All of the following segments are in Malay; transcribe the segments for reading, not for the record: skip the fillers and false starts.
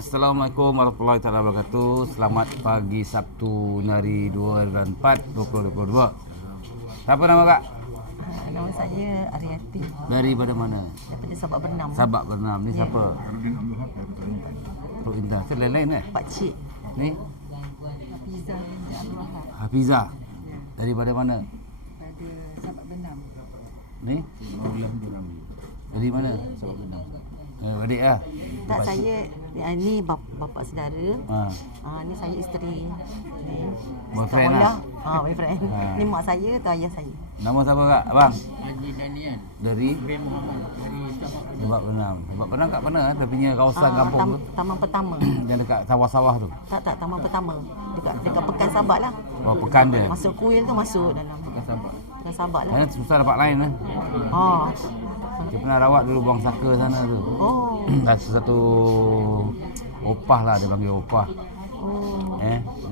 Assalamualaikum warahmatullahi wabarakatuh. Selamat pagi Sabtu hari 2 bulan 4 2022. Siapa nama Kak? Nama saya Ariati. Daripada mana? Daripada Sabak Bernam. Sabak Bernam. Ni siapa? Ruk Indah. Ke lain-lain Pak Cik. Ni Hafizah binti Al-Wahab. Hafizah. Daripada mana? Pada Sabak Bernam. Ni? Dari mana? Sabak Bernam. Adik lah. Tak, saya ni bapa saudara. Ni saya isteri. Ni Boyfriend lah. Boyfriend. Ni mak saya, tu ayah saya. Nama siapa Kak? Abang? Haji Danian Dari? bin Muhammad dari Sabak Bernam. Sabak Bernam kat mana? Dia punya kawasan kampung tu. Taman Pertama. Yang dekat sawah-sawah tu. Tak, Taman Pertama. Dekat Pekan Sabak lah. Oh, pekan dia. Masuk kuil tu masuk dalam. Pekan Sabak. Pekan Sabak lah. Mana susah dapat lain lah. Dia pernah rawat dulu buang saka sana tu. Oh. Satu opah lah, dia panggil opah. Oh.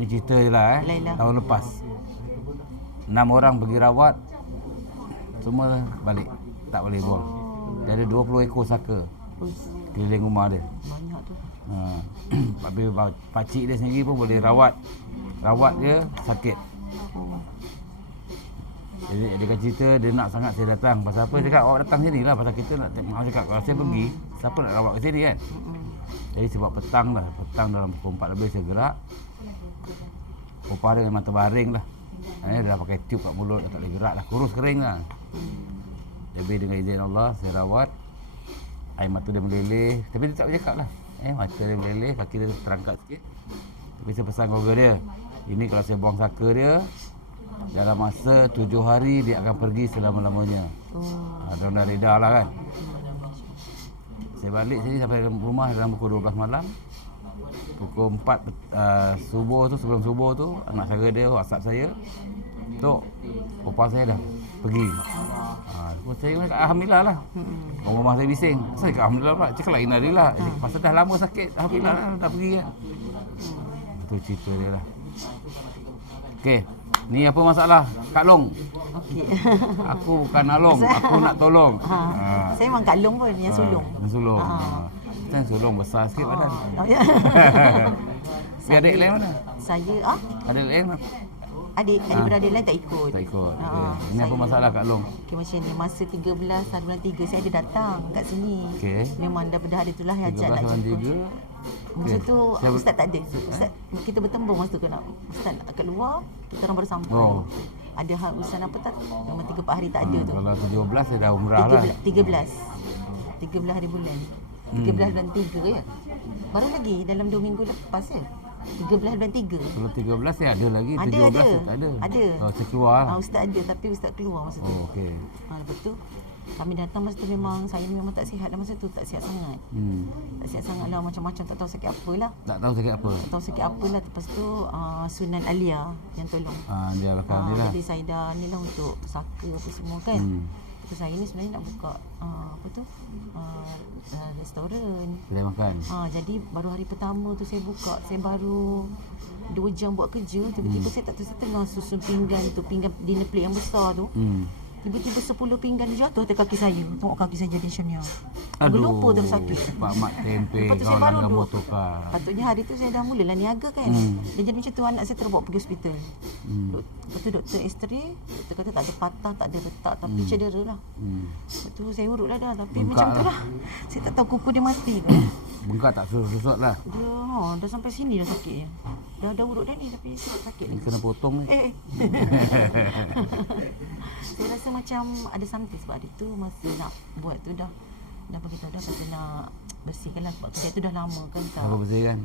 Ni cerita je lah Lain lah. tahun lepas 6 orang pergi rawat, semua balik, tak boleh buang. Dia ada 20 ekor saka Uish, keliling rumah dia. banyak tu. Tapi pakcik dia sendiri pun boleh rawat dia sakit. Oh. Jadi dia kata cerita dia nak sangat saya datang. Pasal apa? Dia cakap awak datang sini lah. Pasal kita nak tengok. Cakap kalau saya pergi, siapa nak rawat ke sini kan? Jadi sebab petang lah. Petang dalam pukul 4 lebih saya gerak. Opah dia memang terbaring lah. Dia dah pakai tube kat mulut, dah tak boleh gerak dah. Kurus kering lah. Jadi dengan izin Allah, saya rawat. Air mata dia meleleh. Tapi dia tak boleh cakap lah. Mata dia meleleh, kaki dia terangkat sikit. Tapi saya pesan keluarga dia, ini kalau saya buang saka dia, dalam masa 7 hari dia akan pergi selama-lamanya. Dia dah reda lah kan. Saya balik sini sampai rumah dalam pukul 12 malam. Pukul 4 subuh tu, sebelum subuh tu, anak saudara dia WhatsApp saya, Tok, opah saya dah pergi. Saya cakap Alhamdulillah lah. Orang rumah saya bising. Saya cakap Alhamdulillah pula. Cakap lah Innalillah. Pasal dah lama sakit, Alhamdulillah lah, dah pergi kan. Itu cerita dia lah. Okey, ni apa masalah? Kak Long. Okey. Aku bukan Nak Long, aku nak tolong. Saya memang Kak Long pun, yang sulung. Yang sulung. Kan sulung besar sikit badan. Ya. Si adik lain mana? Saya, Adik lain mana? adik beradik lain tak ikut. Tak ikut. Ini apa masalah Kak Long? Okey, macam ni, masa 13 hari bulan 3 saya ada datang kat sini. Okey. Memang daripada hari itulah yang ajak 13 nak bulan jumpa. 3. Masa tu Ustaz tak ada. Ustaz, kita bertembung masa tu nak Ustaz nak kat luar, kita orang baru sampai. Ada hal urusan apa tak? Memang 3-4 hari tak ada tu. Kalau 17 saya dah umrah lah. 13 hari bulan. 13 bulan 3 ya. Baru lagi dalam 2 minggu lepas ya. 13 bulan 3. Kalau 13 saya ada lagi, 17 Ada. saya tak ada. Ada. Saya keluar lah. Ustaz ada tapi Ustaz keluar masa tu. Okey. Lepas tu kami datang masa tu saya memang tak sihat dah masa tu, tak sihat sangat. Tak sihat sangat lah, macam-macam tak tahu sakit apa lah. Tak tahu sakit apa. Tak tahu sakit apa lah. Lepas tu Sunan Alia yang tolong. Dia belakang ni lah. Jadi saya dah ni lah untuk saka apa semua kan. Lepas saya ni sebenarnya nak buka restoran. Kedai makan. Jadi baru hari pertama tu saya buka, saya baru 2 jam buat kerja, tiba-tiba saya tak tahu, saya tengah susun pinggan tu, pinggan dinner plate yang besar tu. Tiba-tiba 10 pinggan jatuh atas kaki saya. Tengok kaki saya jadi macam ni. Lupa terus sakit. Pak mak tempe Lepas tu kau saya baru langgar duduk. motorkar. Patutnya hari tu saya dah mulalah niaga kan. Dia jadi macam tu, anak saya terbawa pergi hospital. Lepas tu doktor X-ray, doktor kata tak ada patah, tak ada retak, tapi cedera lah. Lepas tu saya urut lah dah, tapi Bengkak macam tu lah. Saya tak tahu kuku dia mati tu. Bengkak tak susut lah. Dia dah sampai sini dah sakitnya. Dah urut dah ni tapi sakit. Ni kena potong ni. Saya rasa macam ada something sebab hari tu masa nak buat tu dah bagi tahu dah kata nak bersihkan lah sebab kerja tu dah lama kan tak. Apa bersihkan?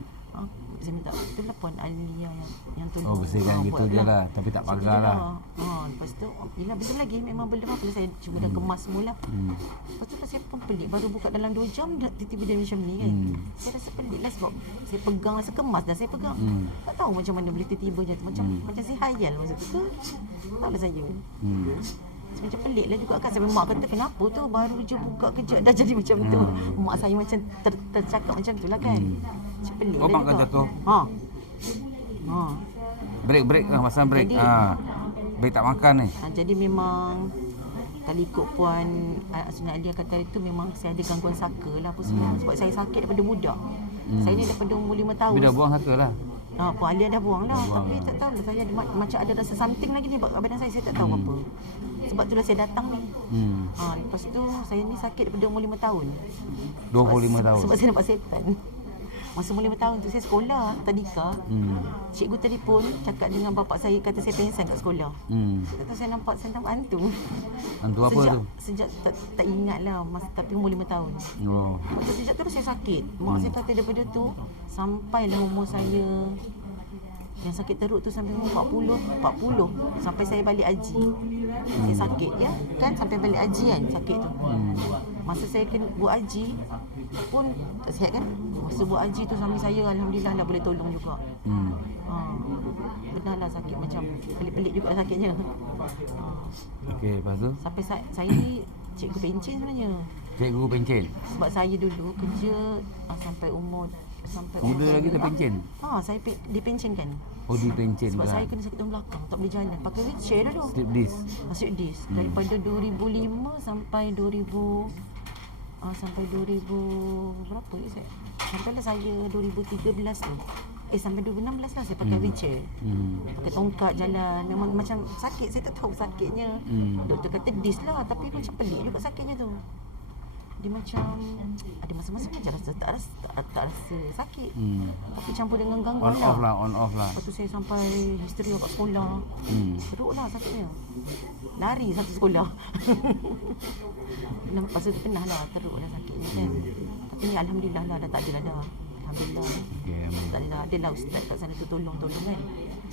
Saya minta itulah Puan Alia yang tolong. Bersihkan gitu je lah. Tapi tak pagar lah. Lepas tu yelah belum lagi, memang belum apa, saya cuma dah kemas semula. Lepas tu saya pun pelik, baru buka dalam 2 jam dah tiba-tiba dia macam ni kan. Saya rasa pelik lah sebab saya pegang, rasa kemas dah saya pegang. Tak tahu macam mana boleh tiba-tiba je macam saya hayal masa tu. Taklah saya. Macam pelik lah juga kan. Sampai mak kata kenapa tu baru je buka kejap dah jadi macam tu. Mak saya macam tercakap macam tu lah kan. Macam pelik lah mak juga. kan jatuh? Break lah, pasal break. Break tak makan ni. Jadi memang kalau ikut Puan Sunan Alia kata itu memang saya ada gangguan saka lah apa semua. Sebab saya sakit daripada budak. Saya ni daripada umur 5 tahun. Tapi dah buang satu lah. Puan Alia dah buang lah. Dah buang Tapi lah. tak tahu lah, saya ada, macam ada rasa something lagi ni kat badan saya tak tahu apa. Sebab itulah saya datang ni. Lepas tu saya ni sakit daripada umur 5 tahun. 25 tahun. Sebab saya nampak setan. Masa umur 5 tahun tu saya sekolah tadika. Cikgu telefon cakap dengan bapak saya, kata saya pengsan kat sekolah. Kata saya nampak hantu. Hantu apa tu? Sejak tak ingat lah masa, tapi umur 5 tahun. Oh. Waktu sejak tu saya sakit. Mak saya kata daripada tu sampailah umur saya yang sakit teruk tu sampai umur 40 sampai saya balik haji. Saya sakit ya kan, sampai balik haji kan sakit tu. Masa saya kena buat haji pun tak sihat kan. Masa buat haji tu suami saya alhamdulillah lah boleh tolong juga. Benarlah sakit macam pelik-pelik juga sakitnya. Okey, lepas tu? Sampai saya ni cikgu pencen sebenarnya. Cikgu pencen? Sebab saya dulu kerja sampai umur Muda lagi dah pencen? Saya dipencenkan. Oh, dipencen Sebab lah. saya kena sakit tulang belakang, tak boleh jalan. Pakai wheelchair dulu. Slip disc? Slip disc. Daripada 2005 sampai 2000 berapa ni saya? Sampailah saya 2013 tu. Sampai 2016 lah saya pakai wheelchair. Pakai tongkat jalan. Memang macam sakit, saya tak tahu sakitnya. Doktor kata disc lah, tapi macam pelik juga sakitnya tu. Dia macam ada masa-masa macam tak rasa sakit. Tapi campur dengan gangguan On off lah. Lepas tu saya sampai histeria kat sekolah. Teruk lah sakitnya. Lari satu sekolah. Lepas tu pernah lah teruk lah sakitnya kan. Tapi ni alhamdulillah lah dah tak ada dah. Alhamdulillah. Tak ada lah ustaz kat sana tu tolong kan.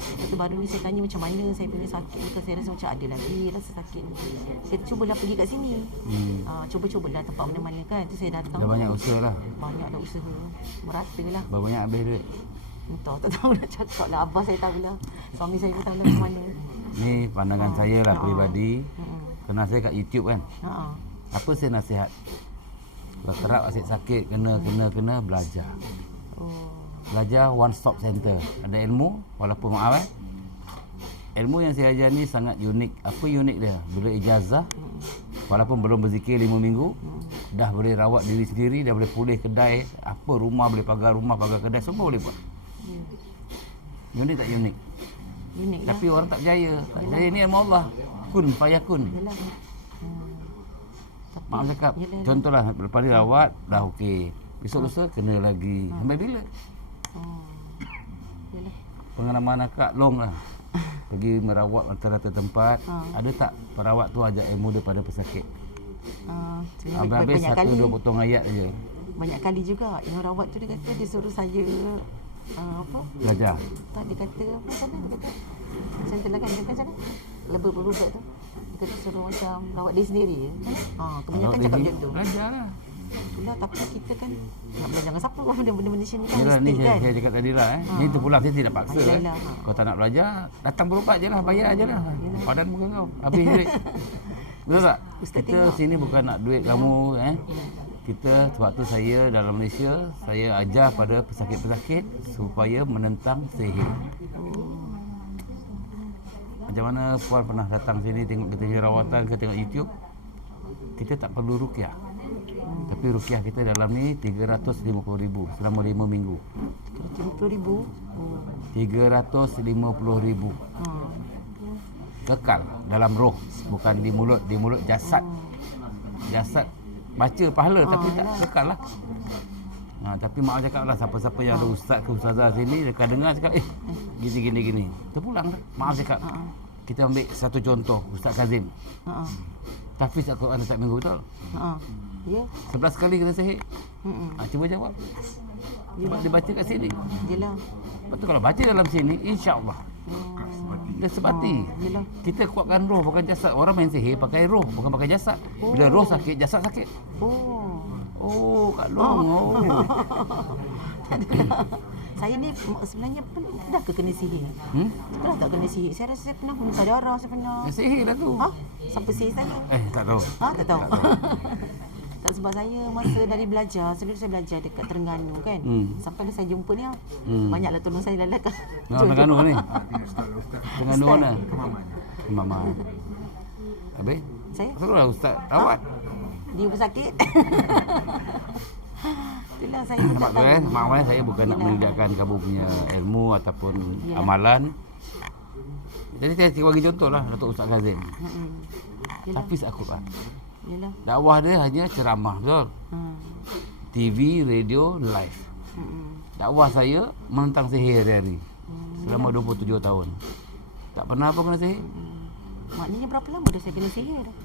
Lepas tu baru ni saya tanya macam mana saya punya sakit ni, saya rasa macam ada lagi rasa sakit ni. Saya cubalah pergi kat sini. Cuba-cubalah tempat mana-mana kan. Tu saya datang. Dah banyak usaha lah. Banyak dah usaha. Merata lah. Berapa banyak habis duit? Entah, tak tahu nak cakap lah. Abah saya tahu lah. Suami saya pun tahu lah macam mana. Ni pandangan saya lah peribadi. Kenal saya kat YouTube kan. Apa saya nasihat? Kalau kerap asyik sakit, kena belajar. Belajar one stop center. Ada ilmu, walaupun maaf ilmu yang saya ajar ni sangat unik. Apa unik dia? Bila ijazah, walaupun belum berzikir 5 minggu, dah boleh rawat diri sendiri, dah boleh pulih kedai, apa rumah boleh pagar rumah, pagar kedai, semua boleh buat. Unik tak unik? Unik lah. Tapi orang tak percaya. Tak percaya ni ilmu Allah. Kun fayakun. Yalah. Mak cakap, contohlah lepas dia rawat, dah okey. Besok lusa kena lagi. Sampai bila? Yalah. Pengalaman akak long lah. Pergi merawat rata-rata tempat. Ada tak perawat tu ajak ilmu daripada pesakit? Habis-habis banyak 1-2 potong ayat aja. Banyak kali juga. Yang rawat tu dia kata dia suruh saya Belajar. Tak, dia kata apa sana dia kata. Saya telah kan sana. Lebih berubat tu. Dia kata suruh macam rawat diri sendiri. Kebanyakan cakap macam tu. Belajar lah. Itulah, tapi kita kan nak belajar dengan siapa pun benda-benda macam ni kan Yalah, ni mesti kan. saya cakap tadi lah Ni tu pula saya tidak paksa Yalah. Kau tak nak belajar, datang berubat je lah, bayar je lah. Padan muka kau, habis duit. Betul tak? Ustaz Kita tengok. sini bukan nak duit kamu Kita, sebab tu saya dalam Malaysia, saya ajar pada pesakit-pesakit supaya menentang sihir. Macam mana Puan pernah datang sini tengok kita punya rawatan ke tengok YouTube, kita tak perlu ruqyah. Tapi ruqyah kita dalam ni 350,000 selama 5 minggu. 30,000. 350,000 kekal dalam roh, bukan di mulut. Di mulut jasad. Jasad baca pahala tapi tak kekal lah. Tapi mak cakap lah, siapa-siapa yang ada ustaz ke ustazah sini dekat dengar cakap gini. Terpulang dah. Mak cakap kita ambil satu contoh Ustaz Kazim. Tahfiz Al-Quran setiap minggu, betul? Ya. 11 kali kena sihir. Cuba jawab. Dia baca kat sini. Yelah. Lepas tu kalau baca dalam sini, insya-Allah dia sebati. Yelah. Kita kuatkan roh, bukan jasad. Orang main sihir pakai roh, bukan pakai jasad. Bila roh sakit, jasad sakit. Oh, Kak Long. Tak adalah. Saya ni sebenarnya pun dah ke kena sihir. Pernah tak kena sihir? Saya rasa saya pernah muntah darah, saya pernah. Sihir dah tu. Siapa sihir saya? Tak tahu. Tak tahu. Tak, sebab saya masa dari belajar, saya belajar dekat Terengganu kan. Sampailah saya jumpa ni. Banyaklah tolong saya lalakan. Terengganu ni. Terengganu mana? Kemaman. Habis? Saya? Suruhlah ustaz rawat. Dia pesakit. Itulah saya pun Nampak tak tu tahu. mak saya bukan nak menindakkan kamu punya ilmu ataupun amalan. Jadi saya bagi contoh lah Datuk Ustaz Kazim. Yelah. Hafiz Al-Quran. Yelah. Dakwah dia hanya ceramah, betul? TV, radio, live. Dakwah saya menentang sihir hari-hari. Selama 27 tahun. Tak pernah apa kena sihir. Maknanya berapa lama dah saya kena sihir dah?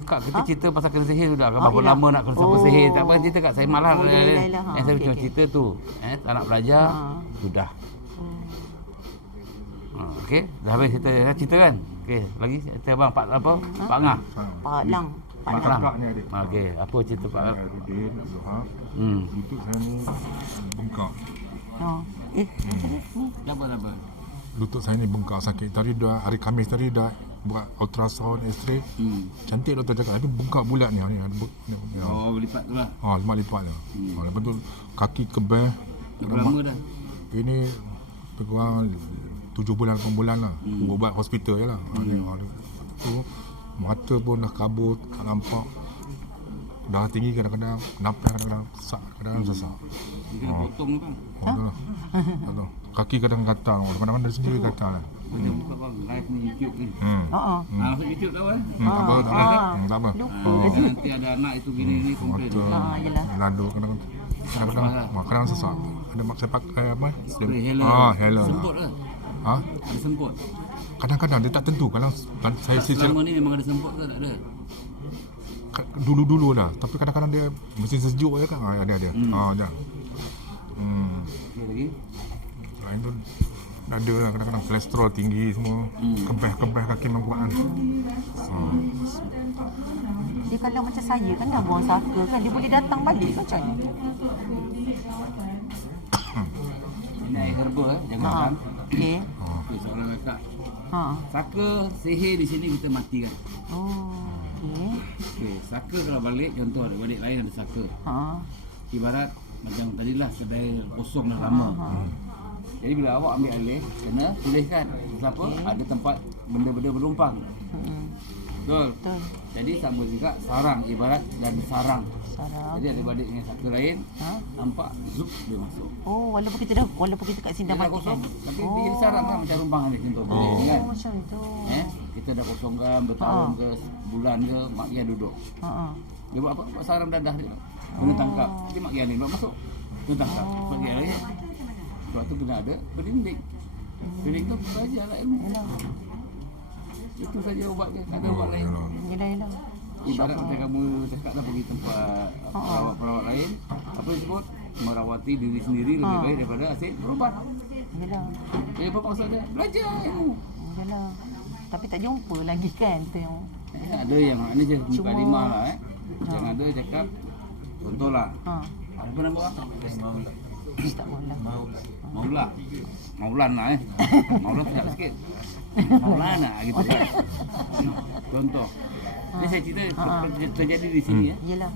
Kak, kita cerita pasal kena sihir sudah. Berapa yelah. lama nak kena siapa sihir. Tak payah cerita kat saya malah. yelah. Yang saya Okey, cuma okey. cerita tu. Tak nak belajar, sudah. Okey, dah habis cerita kan? Okey, lagi cerita abang Pak apa? Pak Ngah. Pak Lang. Pak Lang. kakaknya dia. Okey, apa cerita Pak Lang? Rudin, Abdul Haq. Lutut saya ni bengkak. Macam ni. Apa? Lutut saya ni bengkak sakit. Tadi dah hari Khamis tadi dah buat ultrasound, X-ray. Cantik doktor cakap, tapi bengkak bulat ni. Oh, lipat tu lah. Lemak lipat lah. Lepas tu kaki kebeh. Berapa lama dah? Ini lebih kurang 7 bulan, 8 bulan lah. Ubat hospital je lah. Tu mata pun dah kabur, tak nampak. Dah tinggi kadang-kadang, nafas kadang-kadang sesak, kadang-kadang sesak. Dia kena potong tu kan? Betul lah. Betul. Kaki kadang gatal, kadang-kadang dia sendiri gatal lah. Boleh buka bang, live ni YouTube ni. Masuk YouTube tahu kan? Tak apa, tak apa. Tak apa. Nanti ada anak itu gini ni komplain. Mata yelah. landu kadang-kadang sesak. Ada mak saya pakai apa? Spray healer. Healer Semput lah. ke? Ada semput. Kadang-kadang dia tak tentu. Kalau saya Selama ni memang ada semput ke tak ada? dulu-dulu dah. Tapi kadang-kadang dia mesin sejuk je kan. Ada. Ada. Okey lagi. Selain tu ada lah kadang-kadang kolesterol tinggi semua. Kebeh kaki memang kuat kan. Dia kalau macam saya kan dah buang saka kan, dia boleh datang balik macam ni. Ini air herba jangan makan. Okey. Okey, soalan kakak. Ha. Saka sihir di sini kita mati kan? Okey. Okey, saka kalau balik, contoh ada balik lain ada saka. Ibarat macam tadilah kedai kosong dah lama. Jadi bila awak ambil alih, kena tuliskan siapa ada tempat benda-benda berlumpang. Betul. Betul. Jadi sama juga sarang, ibarat dan sarang. Sarang. Jadi ada balik dengan saka lain, nampak zup dia masuk. Walaupun kita kat sini dah Dia dah mati kosong, kan. tapi dia jadi sarang kan macam rumpang ni contoh. Kan? Macam itu. Kita dah kosongkan bertahun ke bulan ke, mak Gian duduk. Dia buat apa? Buat sarang dadah dia. Kena tangkap. Jadi mak Gian ni buat masuk. Kena tangkap. Mak Gian lagi. Sebab tu kena ada berinding. Berinding tu belajarlah ilmu. Itu saja ubat dia. Tak ada ubat lain. Yelah. Ibarat macam kamu cakap dah pergi tempat perawat lain. Apa disebut? Merawati diri sendiri lebih baik daripada asyik berubat. Yelah. Jadi apa maksud dia? Belajar ilmu. Yelah. Tapi tak jumpa lagi kan tu yang Ada yang ni je muka lima lah Yang ada cakap contohlah. Apa nama orang? tak maulah. Maulan lah Maulan sedap sikit. Maulan lah gitu kan. Contoh. Ni saya cerita terjadi di sini Yelah.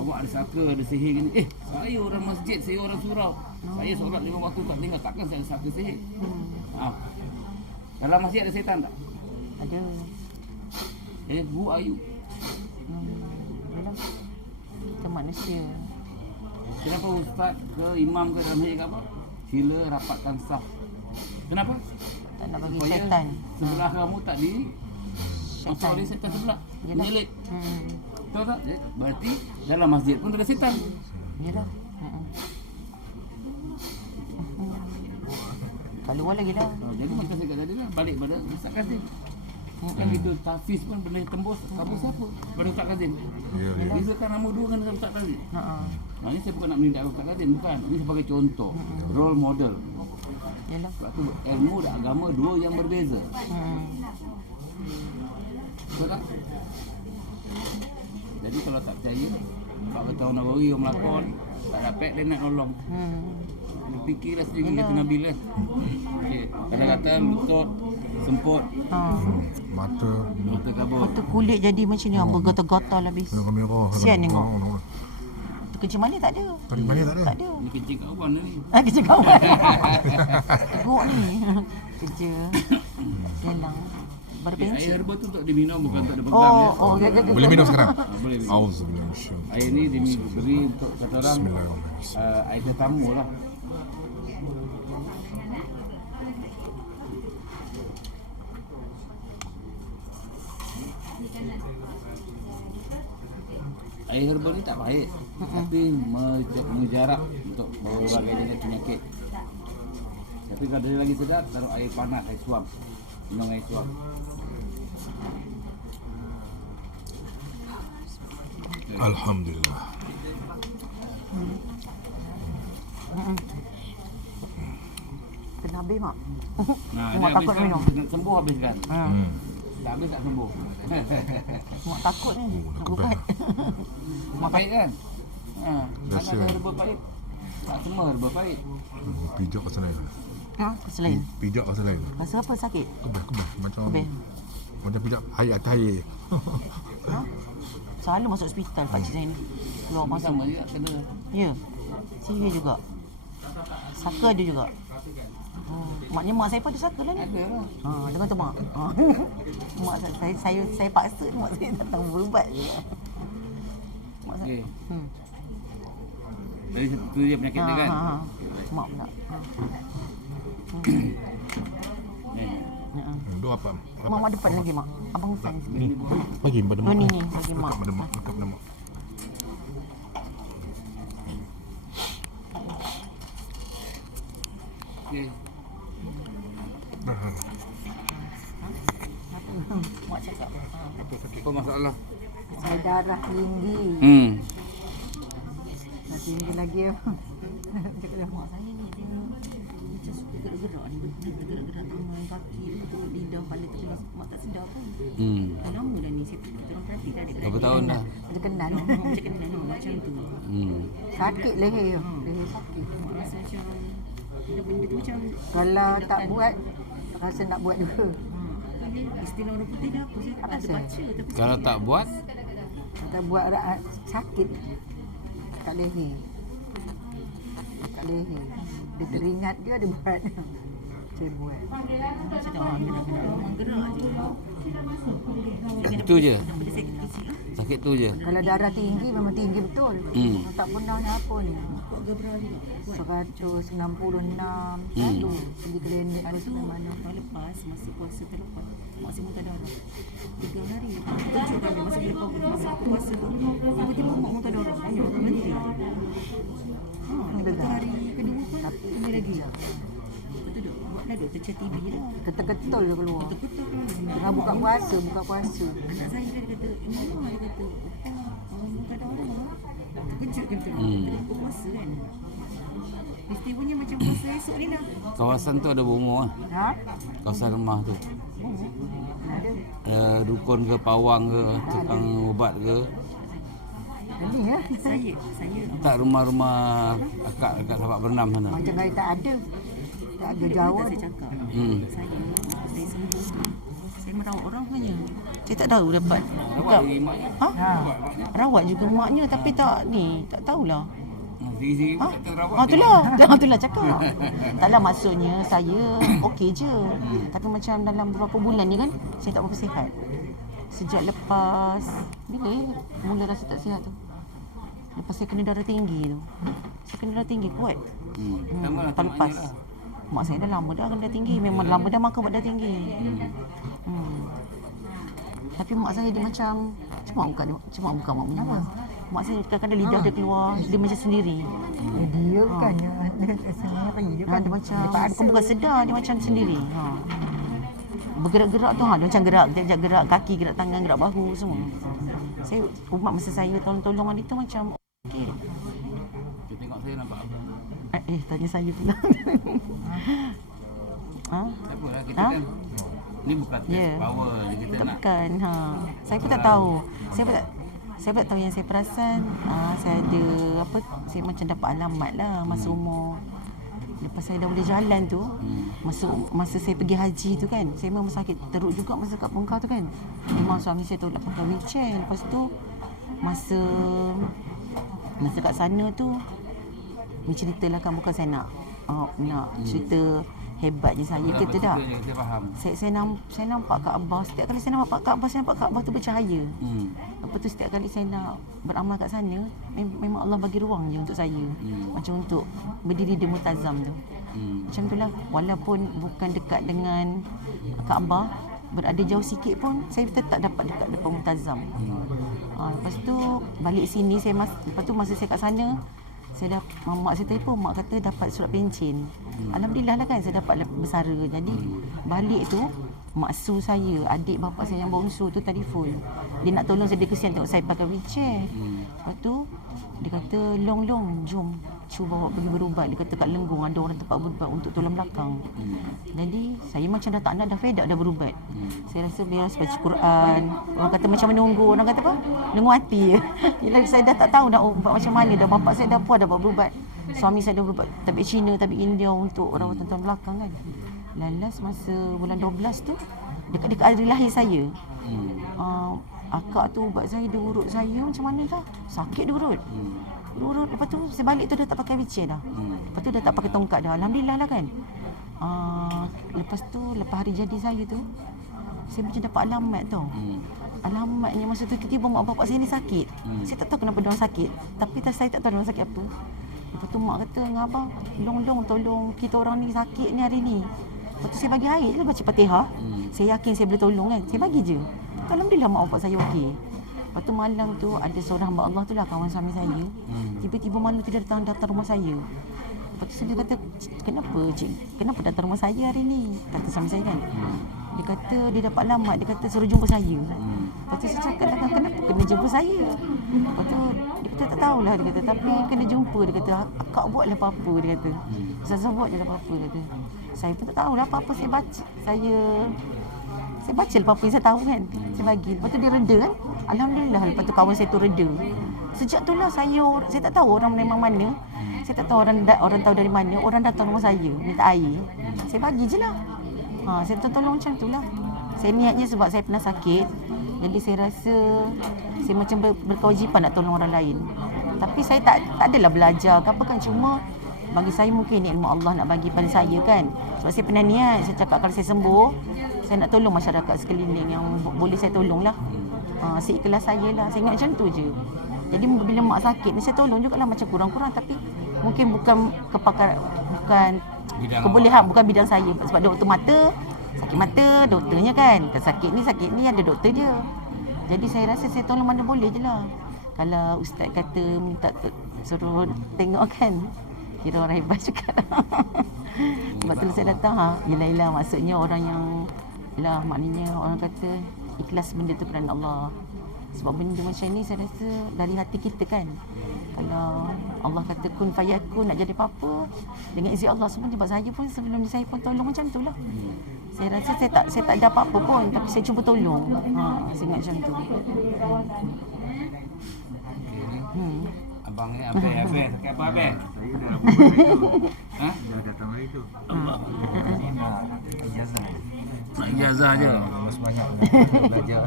Awak ada saka, ada sihir gini. Saya orang masjid, saya orang surau. Saya solat 5 waktu tak tinggal. Takkan saya ada saka sihir? Dalam masjid ada setan tak? Ada. Bu Ayu. Yelah. Kita manusia. Kenapa ustaz ke imam ke dalam masjid ke apa? Sila rapatkan saf. Kenapa? Tak nak bagi Supaya syaitan. sebelah kamu tak di masuk oleh setan sebelah. Yelah. Menyelip. Betul tak? Berarti dalam masjid pun ada setan. Yelah. Keluar lagi dah. Jadi macam saya kata tadi lah, balik pada Ustaz Kazim. Kan gitu, Tafiz pun boleh tembus. Kamu siapa? Pada Ustaz Kazim. Bezakan nama dua dengan Ustaz Kazim. Ini saya bukan nak menindak Ustaz Kazim, bukan. Ini sebagai contoh, role model. Yelah. Sebab tu ilmu dan agama dua yang berbeza. Betul tak? Jadi kalau tak percaya, 4 tahun Nabawi orang melakon, tak dapat dia nak nolong. Dia fikirlah sendiri kata Nabil kan. Okey, kata-kata lutut semput, Mata kabut. Mata kulit jadi macam ni, bergatal-gatal habis. kena merah. Kesian tengok. Tu kencing manis tak ada. Tadi mana tak ada? Tak ada. Ni kencing kawan ni. Kerja kawan. Teruk ni. Kerja. Yelah. baru Air pencit. herbal tu untuk diminum bukan untuk dipegang ya. Boleh minum sekarang? Boleh minum. Auzubillah minasyaitanir Air ni diberi untuk kata orang Bismillahirrahmanirrahim. air tetamu lah. Air herbal ni tak baik, tapi menjarak untuk berbagai jenis penyakit. Tapi kalau dia lagi sedap, taruh air panas, air suam. Minum air suam. Alhamdulillah. Kena habis mak. Nah, Mak dia takut habiskan, minum. sembuh habiskan. Tak habis tak sembuh. Mak takut ni. Nak kebal. buat. Mak pahit kan? Ha, Biasa. mana ada herbal pahit? Tak semua herbal pahit. Pijak pasal lain. Ha, selain. Pijak pasal lain. Rasa apa sakit? Kebal. Macam Kebal. macam pijak air atas air. Ha? Selalu masuk hospital pakcik saya ni. Keluar masuk. Sama juga kena. Ya. Sihir juga. Saka ada juga. Maknya mak saya pun ada saka lah ni. Ada lah. Ha, dengar tu mak. Ha. Mak saya paksa mak saya datang berubat je. Mak saya. Okey. Hmm. Dari tu dia penyakit dia kan? Ha. Mak pula. Ha. Ni. Ha. Duk apa? Mak depan lagi mak. Abang sang sikit. Ni bagi pada Oh mak. ni bagi mak. Pada mak, dekat pada mak. Okey. Mak cakap. Ha. Apa masalah? Saya darah tinggi. Dah tinggi lagi ya. Cakap mak saya ni dia macam suka gerak-gerak ni. Gerak-gerak tangan, kaki, betul lidah, kepala tu mak tak sedar pun. Dah lama dah ni saya orang perhati dah adik-beradik. Berapa tahun dah? Macam kenal. Macam kenal macam tu. Sakit leher. Leher sakit. Mak rasa macam ada benda tu macam Kalau tak buat, rasa nak buat juga. istilah orang putih dia apa saya tak ada baca tapi Kalau tak buat, Kalau tak buat sakit kat leher. Kat leher. Dia teringat dia ada buat. Saya buat. memang gerak je. itu je. Benda saya kecil lah. Sakit tu je. Kalau darah tinggi memang tinggi betul. Tak pernah ni apa ni. Kuat gebra juga. 166 selalu pergi klinik ada mana. Tahun lepas masa puasa terlepas mak saya muntah darah 3 hari tunjuk kami masa lepas masa puasa tu tiba-tiba mak muntah darah banyak berhenti lepas tu hari kedua pun ini lagi betul tak buat dah tercet TB dah Ketul-ketul je keluar. betul-betul Tengah buka puasa. anak saya dia kata mama dia kata opa muntah darah terkejut dia betul betul puasa kan peristiwanya macam puasa esok ni lah Kawasan tu ada bomoh lah. Ha? Kawasan rumah tu. Ada. Dukun ke, pawang ke, tukang ubat ke. Ini ya. saya Tak rumah-rumah akak dekat Sabak Bernam sana. Macam kali tak ada. Tak ada Jawa. saya cakap Hmm. saya sembuh saya merawat orang hanya saya tak tahu dapat Rawat lagi mak. ha? Rawat juga maknya tapi tak ni tak tahulah Sigi-sigi ha? kata rawat. Itulah cakap taklah maksudnya saya okey je tapi macam dalam beberapa bulan ni kan saya tak berapa sihat sejak lepas bila mula rasa tak sihat tu lepas saya kena darah tinggi tu saya kena darah tinggi kuat Sama lah tahun lepas lah. mak saya dah lama dah kena darah tinggi memang lama dah makan buat darah tinggi tapi mak saya dia macam cuma buka mak punya apa mak saya kadang-kadang lidah dia keluar dia macam sendiri Dia bukannya dia sendiri. Dia dia macam bukan sedar dia macam sendiri bergerak-gerak tu dia macam gerak kejap gerak kaki gerak tangan gerak bahu semua saya umat masa saya tolong-tolongan itu macam okey Dia tengok saya nampak apa. tanya saya pula Tak apalah kita Ha? kan. Ni bukan test Ya. power je kita nak. Bukan saya pun tak tahu saya pun tak tahu yang saya perasan saya ada apa saya macam dapat alamat lah masa umur lepas saya dah boleh jalan tu masa saya pergi haji tu kan saya memang sakit teruk juga masa kat Pengkau tu kan memang suami saya tolak pakai wheelchair lepas tu masa kat sana tu ni ceritalah kan bukan saya nak cerita hebat je saya ke tidak. Kita faham. Saya nampak Kak Abah, setiap kali saya nampak Kak Abah, saya nampak Kak Abah tu bercahaya. Lepas tu setiap kali saya nak beramal kat sana, memang Allah bagi ruang je untuk saya. Macam untuk berdiri di multazam tu. Macam tu lah, walaupun bukan dekat dengan Kak Abah, berada jauh sikit pun saya tetap dapat dekat depan multazam. Lepas tu balik sini lepas tu masa saya kat sana, saya dah mak saya telefon, mak kata dapat surat pencen. Alhamdulillah lah kan saya dapat bersara. Jadi balik tu mak su saya, adik bapa saya yang bongsu tu telefon. Dia nak tolong saya, dia kesian tengok saya pakai wheelchair. Lepas tu dia kata, Long jom cuba bawa pergi berubat. Dia kata kat Lenggong ada orang tempat berubat untuk tulang belakang. Jadi saya macam dah tak nak, dah fed up dah berubat. Saya rasa biar baca Quran. Orang kata macam menunggu, orang kata apa? Nunggu hati. Yelah, saya dah tak tahu dah ubat macam mana dah. Bapak saya dah puas dah buat berubat. Suami saya dah berubat tabik Cina, tabik India untuk rawatan tulang belakang kan. Lalas masa bulan 12 tu dekat-dekat hari lahir saya. Akak tu ubat saya, dia urut saya macam mana dah. Sakit dia urut. Lepas tu saya balik tu dah tak pakai wheelchair dah. Lepas tu dah tak pakai tongkat dah. Alhamdulillah lah kan. Lepas tu lepas hari jadi saya tu, saya macam dapat alamat tau. Alamatnya masa tu tiba-tiba mak bapak saya ni sakit. Saya tak tahu kenapa diorang sakit. Tapi saya tak tahu diorang sakit apa. Lepas tu mak kata dengan abang, Long tolong kita orang ni sakit ni hari ni. Lepas tu saya bagi air je, baca Fatihah. Saya yakin saya boleh tolong kan. Saya bagi je. Alhamdulillah mak bapak saya okey. Lepas tu malam tu ada seorang hamba Allah tu lah, kawan suami saya. Tiba-tiba malam tu dia datang rumah saya. Lepas tu saya kata, kenapa datang rumah saya hari ni? Kata suami saya kan. Dia kata dia dapat alamat, dia kata suruh jumpa saya. Lepas tu saya cakap, kenapa kena jumpa saya? Lepas tu dia kata tak tahulah, dia kata tapi kena jumpa. Dia kata akak buatlah apa-apa, dia kata. Ustazah buat je lah apa-apa, dia kata. Saya pun tak tahulah apa-apa, saya baca apa-apa yang saya tahu kan. Saya bagi. Lepas tu dia reda kan. Alhamdulillah, lepas tu kawan saya tu reda. Sejak tu lah saya tak tahu orang memang mana. Saya tak tahu orang tahu dari mana. Orang datang rumah saya minta air. Saya bagi je lah. Saya tolong macam tu lah. Saya niatnya sebab saya pernah sakit. Jadi saya rasa saya macam berkewajipan nak tolong orang lain. Tapi saya tak adalah belajar ke apa kan. Cuma bagi saya mungkin ilmu Allah nak bagi pada saya kan. Sebab saya pernah niat, saya cakap kalau saya sembuh, saya nak tolong masyarakat sekeliling yang boleh saya tolong lah. Seikhlas saya lah. Saya ingat macam tu je. Jadi bila mak sakit ni saya tolong jugalah macam kurang-kurang. Tapi mungkin bukan kebolehan, bukan bidang saya. Sebab doktor mata, sakit mata, doktornya kan. Sakit ni ada doktor dia. Jadi saya rasa saya tolong mana boleh je lah. Kalau ustaz kata minta suruh tengok kan, kira orang hebat juga lah. Sebab tu saya datang yelah maksudnya orang yang maknanya orang kata ikhlas benda tu kerana Allah. Sebab benda macam ni saya rasa dari hati kita kan. Kalau Allah kata kun fayakun, nak jadi apa-apa dengan izin Allah semua. Sebab saya pun sebelum ni saya pun tolong macam tu lah. Saya rasa saya tak ada apa-apa pun, tapi saya cuba tolong. Saya ingat macam tu. Abang ni Abel sakit apa Abel? Saya dah buat itu. Dah datang hari tu. Allah. Ini nak ijazah. Nak ijazah je. Mas banyak belajar.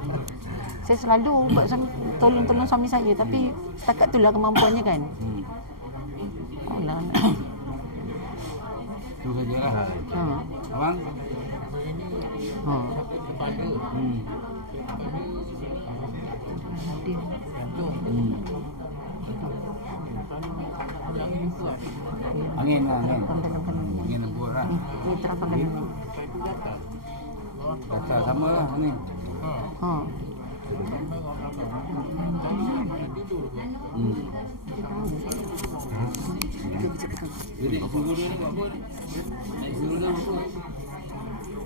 Saya selalu buat tolong suami saya, tapi setakat itulah kemampuannya kan. Allah. Tu sajalah. Abang? Angin lembut lah. Ni terapkan dulu. Gatal sama lah ni. Jadi suruh dia ni buat apa ni? Naik suruh dia apa?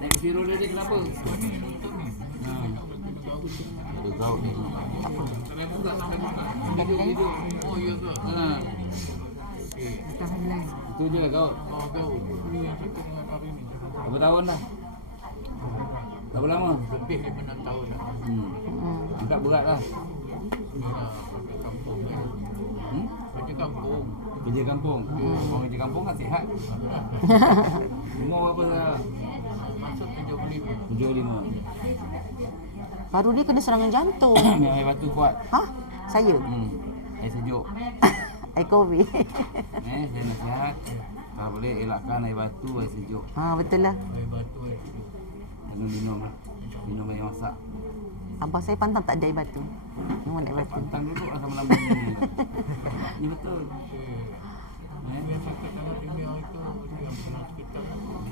Naik suruh dia kenapa? Ada gaut ni. Oh ya ke? Itu je gaut. Gaul. Ini yang kita dengan hari ni. Berapa tahun dah? Berapa lama? Lebih 5-6 tahun dah. Angkat berat lah. Kampung ni. Kerja kampung. Kerja kampung. Orang kerja kampung kan sihat. Umur berapa dah? Masuk 75. 75. Baru dia kena serangan jantung. Minum air batu kuat. Saya? Air sejuk. Air COVID. Saya nasihat. Kalau boleh elakkan air batu, air sejuk. Betul lah. Air batu air sejuk. Jangan minum lah. Minum air masak. Abang saya pantang tak ada air batu. Memang air batu. Pantang duduk lah sama lambung ni. Ni betul. Yang sakit sangat ini yang itu yang pernah kita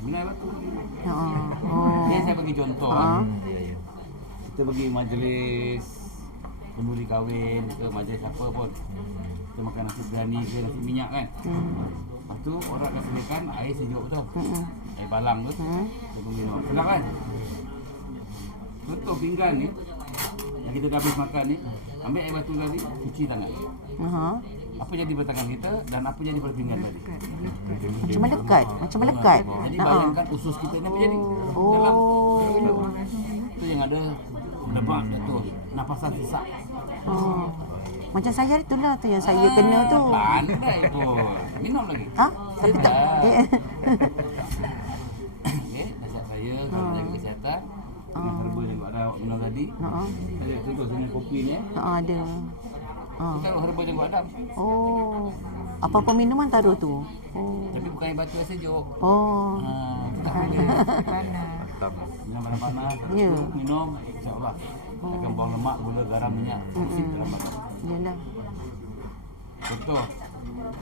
Minum air batu. Ni Oh. saya bagi contoh. Kita pergi majlis kenduri kahwin ke majlis apa pun. Kita makan nasi biryani ke nasi minyak kan. Lepas tu orang akan sediakan air sejuk tu. Air balang tu. Kita pun minum. Sedap kan? Tutup pinggan ni yang kita dah habis makan ni, ambil air batu tadi, cuci tangan. Apa jadi pada tangan kita dan apa jadi pada pinggan tadi. Macam melekat. Macam melekat. Jadi bayangkan usus kita ni apa jadi. Dalam. Oh. Tu yang ada lemak tu, nafasan sesak. Macam saya itulah tu yang saya kena tu. Pandai pun. Minum lagi. Tapi tak. Okey, nasihat saya kalau jaga kesihatan dengan herba yang buat awak minum tadi. Saya contoh dengan kopi ni Ada. kita taruh herba yang buat adam. Oh. Apa-apa minuman taruh tu. Oh. Tapi bukan air batu yang sejuk. Oh. Tak boleh. Mantap. Minum panas-panas. Ya. Minum insya-Allah. Akan buang lemak, gula, garam, minyak. Toksik dalam badan. Yalah. Contoh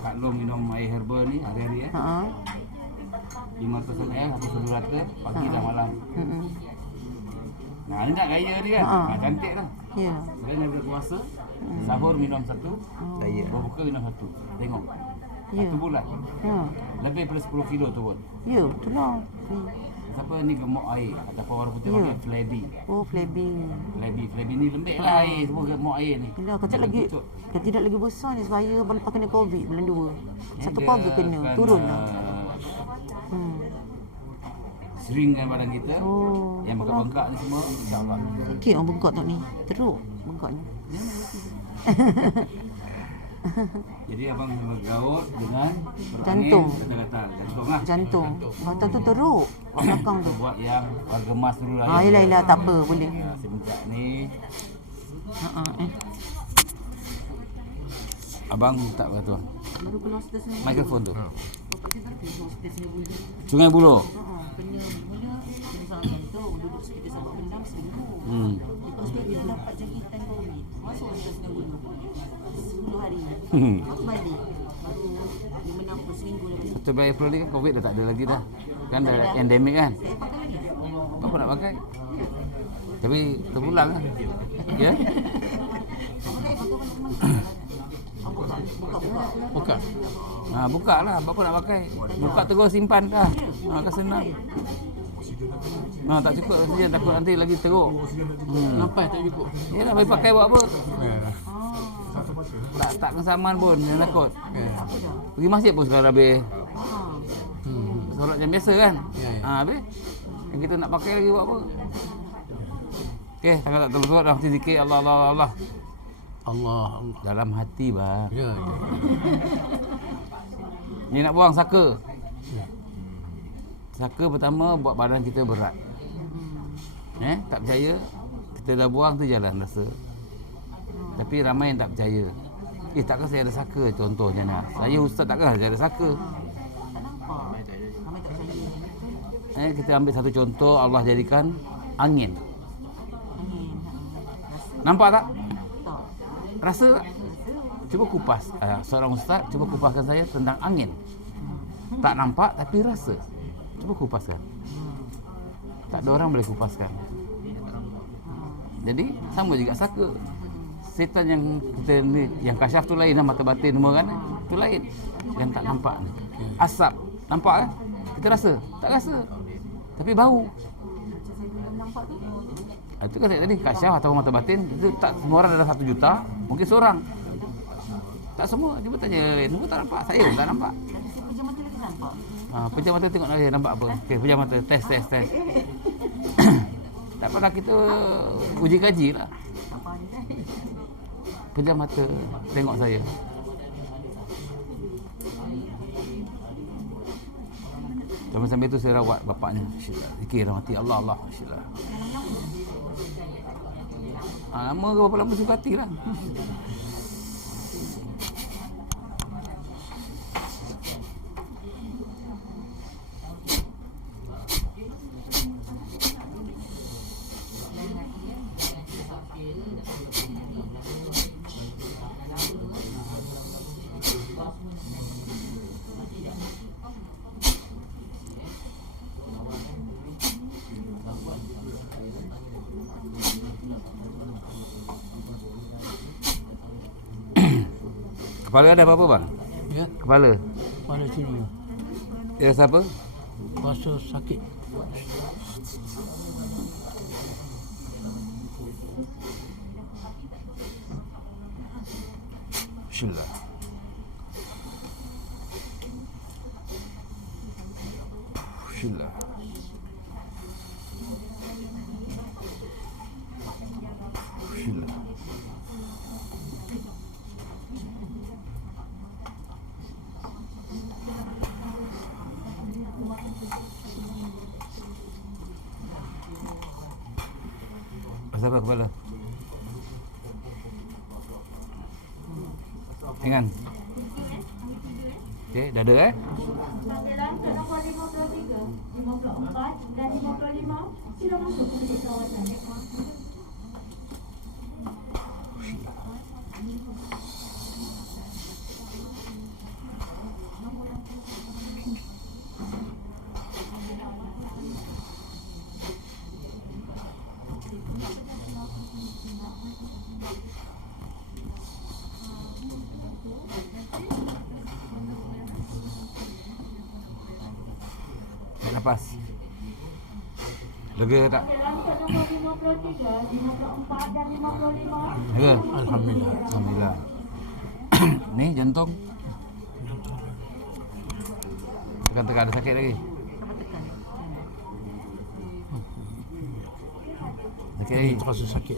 Kak Long minum air herba ni hari-hari 500 ml atau 200 pagi dan malam. Nah, ni nak gaya dia kan. Cantik dah. Ya. Selain daripada puasa, sahur minum satu, berbuka minum satu. Tengok. Ya. 1 bulan. Ya. Lebih daripada 10 kilo turun. Ya, itulah. Siapa ni gemuk air ataupun orang putih Ya. panggil flabby. Oh, flabby. Flabby ni lembik lah air, semua gemuk air ni. Bila kata lagi dia tidak lagi besar ni sebaya lepas kena Covid bulan 2. Satu Dia pagi kena akan, turun lah. Seringkan badan kita. Oh. Yang bengkak-bengkak ni semua insya-Allah. Okey orang bengkak tak ni. Teruk bengkaknya. Jadi abang bergaul dengan Jantung. gatal-gatal. Jantung lah. Jantung. Jantung tu teruk. Kat belakang tu. Buat yang warga emas dulu lah. Yelah tak apa boleh. Ya, semenjak ni abang tak kata tuan. Baru keluar hospital sini. Mikrofon tu. Bapak saya baru keluar hospital sini bulan. Sungai Buloh. Kena mula kena sarang jantung duduk sekitar sabak mendam seminggu. Lepas tu dia dapat jangkitan Covid. Masuk hospital sini bulan. 10 hari. Lepas balik. Baru dia menampung seminggu lagi. 1 April ni kan Covid dah tak ada lagi dah. Kan dah endemik kan. Saya pakai lagi. Apa nak pakai? Tapi terpulang lah. Ya? buka. Buka lah. Apa nak pakai? Buka terus simpan dah. Kan senang. Tak cukup oksigen, takut nanti lagi teruk. Nampak tak cukup. Yalah, boleh pakai buat apa? Tak kesamaan pun, jangan takut. Pergi masjid pun sekarang habis. Solat jam biasa kan? Habis. Yang kita nak pakai lagi buat apa? Okey, takkan tak terlupa dah mesti zikir Allah Allah Allah. Allah. Dalam hati bang. Ya. Ni nak buang saka. Saka pertama buat badan kita berat. Tak percaya, kita dah buang tu jalan rasa. Tapi ramai yang tak percaya. Takkan saya ada saka contohnya nak. Saya ustaz takkan saya ada saka. Kita ambil satu contoh, Allah jadikan angin. Nampak tak? Rasa tak? Cuba kupas. Seorang ustaz cuba kupaskan saya tentang angin. Tak nampak tapi rasa. Cuba kupaskan. Tak ada orang boleh kupaskan. Jadi sama juga saka. Setan yang kita ni, yang kasyaf tu lain, mata batin semua kan. Tu lain. Yang tak nampak ni. Asap. Nampak kan? Kita rasa. Tak rasa. Tapi bau. Itu kan saya tadi kasyaf atau mata batin. Itu tak semua orang ada 1 juta. Mungkin seorang. Tak semua. Cuba tanya. Semua tak nampak. Saya pun tak nampak. Pejam mata tengok dia nampak apa. Okey, pejam mata. Test. Tak apalah, kita uji kaji lah. Pejam mata tengok saya. Sambil tu saya rawat bapaknya. Zikir dalam hati Allah Allah. Lama ke berapa lama suka hati lah. Kepala ada apa-apa bang? Ya, Kepala? pada sini. Ya siapa? Rasa sakit. Bismillah. Bismillah. Bismillah. Pasal apa kepala? Ringan. Okey, dah ada Jalan ke nombor 53, 54 dan 55 sila masuk ke bilik kawasan rekod. Tarik nafas. Lega tak? Jalan ke nombor 53, 54 dan 55 Lega? Alhamdulillah. Alhamdulillah. Ni jantung. Tekan-tekan ada sakit lagi. Sakit lagi. Terasa sakit.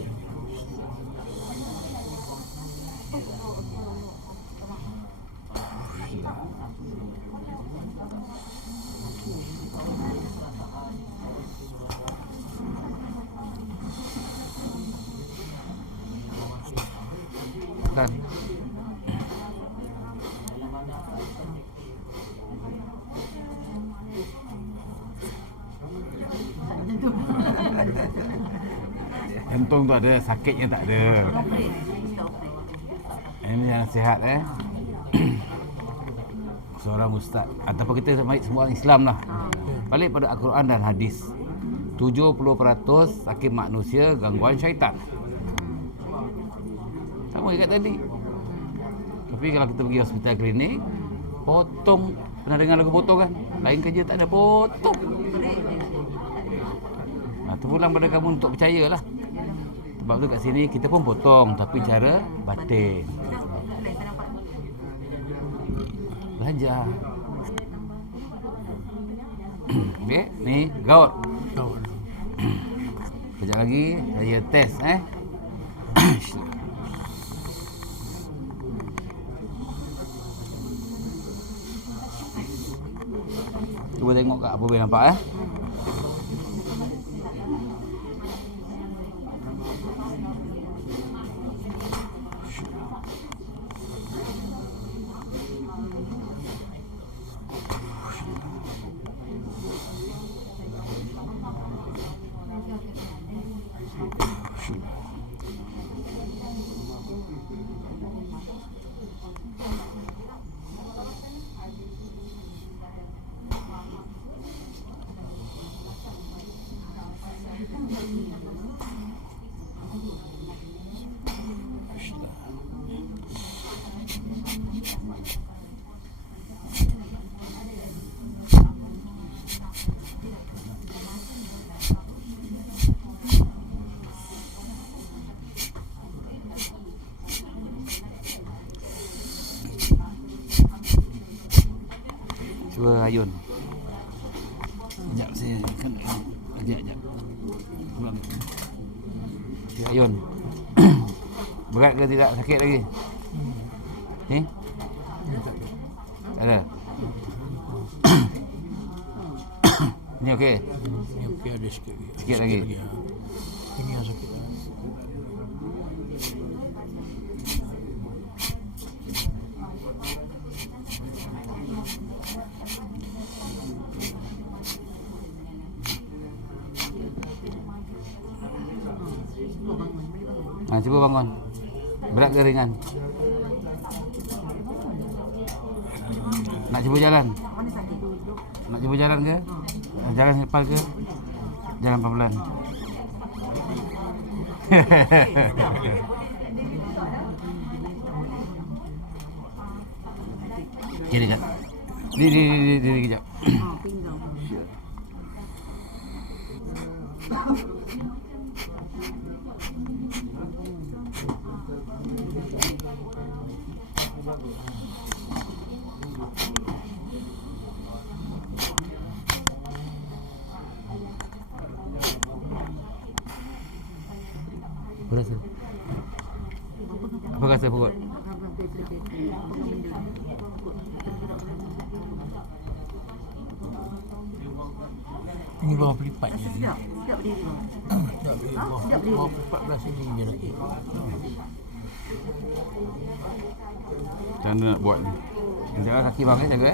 Tekan. Jantung tu ada, sakitnya tak ada. Ini yang sihat seorang ustaz ataupun kita semua orang Islam lah. Balik pada Al-Quran dan hadis. 70% sakit manusia gangguan syaitan. Sama juga tadi. Tapi kalau kita pergi hospital klinik, potong, pernah dengar lagu potong kan? Lain kerja tak ada potong. Tu pulang pada kamu untuk percayalah. Sebab tu kat sini kita pun potong tapi cara batin. Belajar. Okey, ni gout. Tahu. Kejap lagi saya test Cuba tengok kat apa boleh nampak Cuba ayun. Sekejap saya kan. Sekejap. Pulang. Cuba ayun. Berat ke tidak? Sakit lagi? Ni? Tak ada? Ni okey? Ni okey ada sikit lagi. Sikit lagi? Ya. Ini yang sakit. Cuba bangun. Berat ke ringan? Nak cuba jalan? Nak cuba jalan ke? Jalan cepat ke? Jalan pelan-pelan. Kiri kan. Diri kejap. Pinggang. Berasa. Apa rasa perut? Ini bawah pelipat je. Sedap. Sedap dia tu. Tak boleh bawah. Sedap dia. Bawah pelipat belah sini je lagi. Macam mana nak buat ni? Jaga kaki bang jaga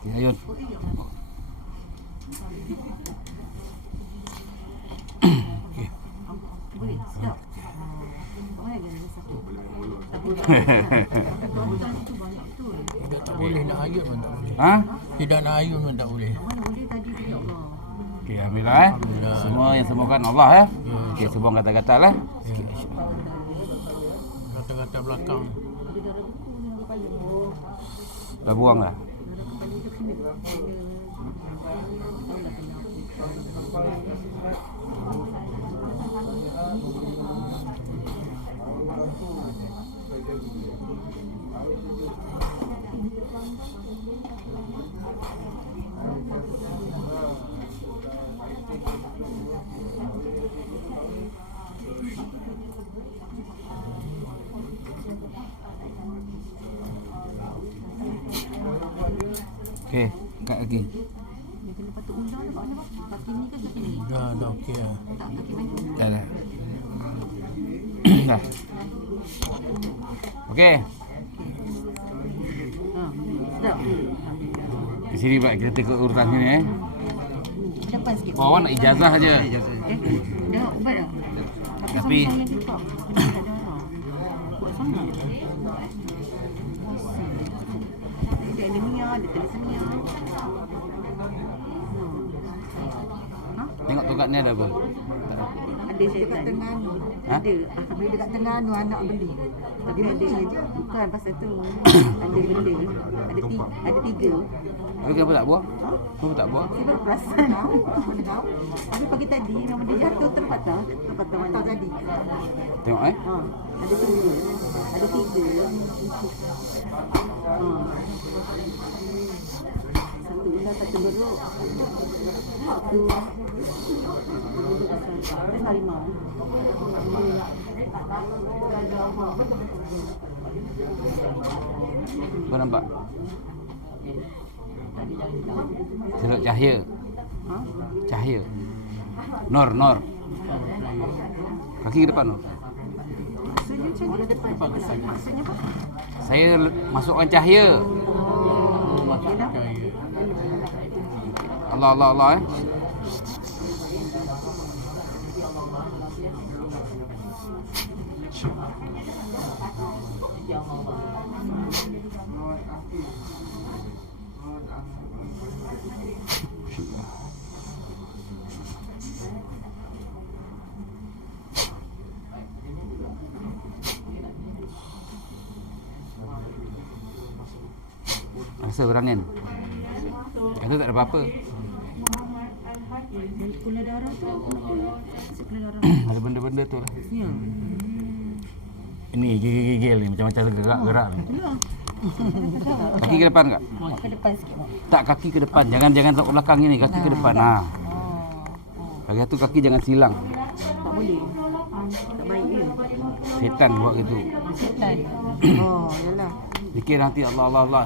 Okay, ayun. Boleh. Sedap. Mana lagi ada satu? Tidak tak boleh nak ayun pun tak boleh. Ha? Tidak nak ayun pun tak boleh. Mana boleh tadi tu ya Allah. Okey, alhamdulillah Alhamdulillah. Semua yang sembuhkan Allah Ya. Okey, semua kata-kata lah. Kata-kata belakang. Ada darah buku ni dalam kepala. Dah buang dah. Darah kepala tu kena. Tahulah kenapa. Okey, kat lagi. Dia kena patut undang kat mana, Pak? Kaki ni ke kaki ni? Dah okey lah. Tak, kaki mana? Dah dah. Dah. Okey, Ha, sedap. Alhamdulillah. di sini pula kita tengok urutan sini Depan sikit. Oh, awak nak ijazah je. Dah ubat dah? Tapi- Sama-sama yang juga. Kena tak darah. Buat sangat. Dia anemia, ada thalassemia. Ha? Tengok tu kat ni ada apa? Ada syaitan. Ha? Ada. Beli dekat Terengganu anak beli. Tapi ada bukan pasal tu. Ada benda. Ada tiga. Tapi kenapa tak buang? Kenapa tak buang? Saya baru perasan. Mana tahu? Tapi pagi tadi memang dia jatuh terpatah. Terpatah mana tadi. Tengok Ha, ada tiga. Ada tiga. Ha. Satu ular, satu beruk. Satu. Dan harimau. Kau nampak? Cerut cahaya. Ha? Cahaya. Nor. Kaki ke depan Nor. Maksudnya macam mana depan? Maksudnya apa? Saya masukkan cahaya. Oh, okey lah. Cahaya. Allah Rasa berangin. Kata tak ada apa-apa. Gula darah tu kenapa? Gula darah. Ada benda-benda tu lah. Ya. Ini gigil-gigil ni macam-macam gerak-gerak ni. Kaki ke depan tak? Ke depan sikit, Mak. Tak, kaki ke depan. Jangan kat belakang ni, kaki ke depan. Ha. Lagi tu kaki jangan silang. Tak boleh. Tak baik dia. Setan buat gitu. Setan. Oh, yalah. Fikir hati Allah.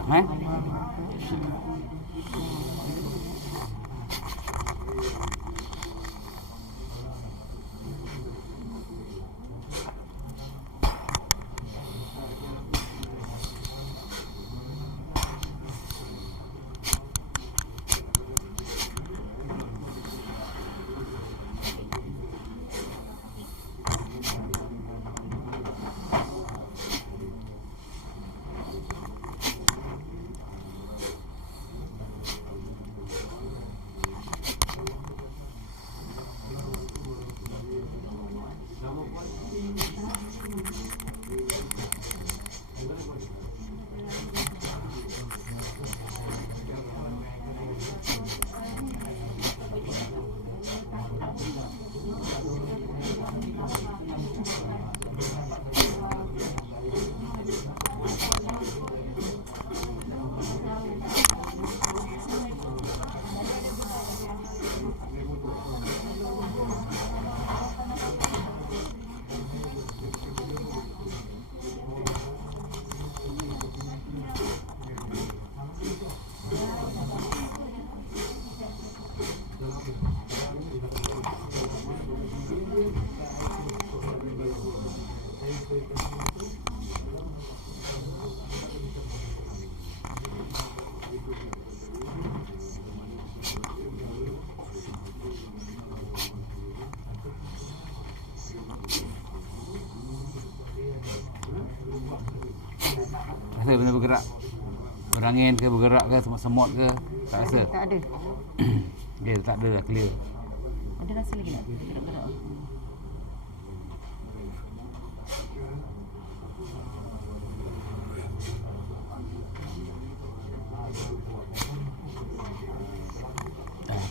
benda bergerak. Berangin ke, bergerak ke, semut ke, tak rasa. Tak ada. Dia tak ada dah, clear. Ada rasa lagi tak? Gerak-gerak.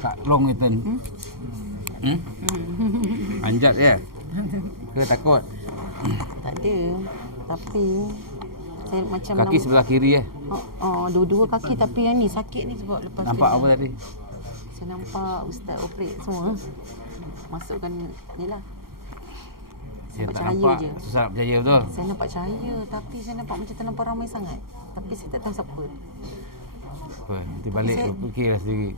Kak long itu. Anjat je. Ke takut? Tak ada. Tapi saya macam Kaki sebelah kiri dua-dua kaki tapi yang ni sakit ni sebab lepas Nampak kena- apa tadi? Saya nampak ustaz operate semua. Masukkan ni lah. Saya Nampak tak cahaya nampak. je. Susah nak percaya betul. Saya nampak cahaya tapi saya nampak macam terlampau ramai sangat. Tapi saya tak tahu siapa. Apa? Nanti balik Saya- fikirlah sendiri.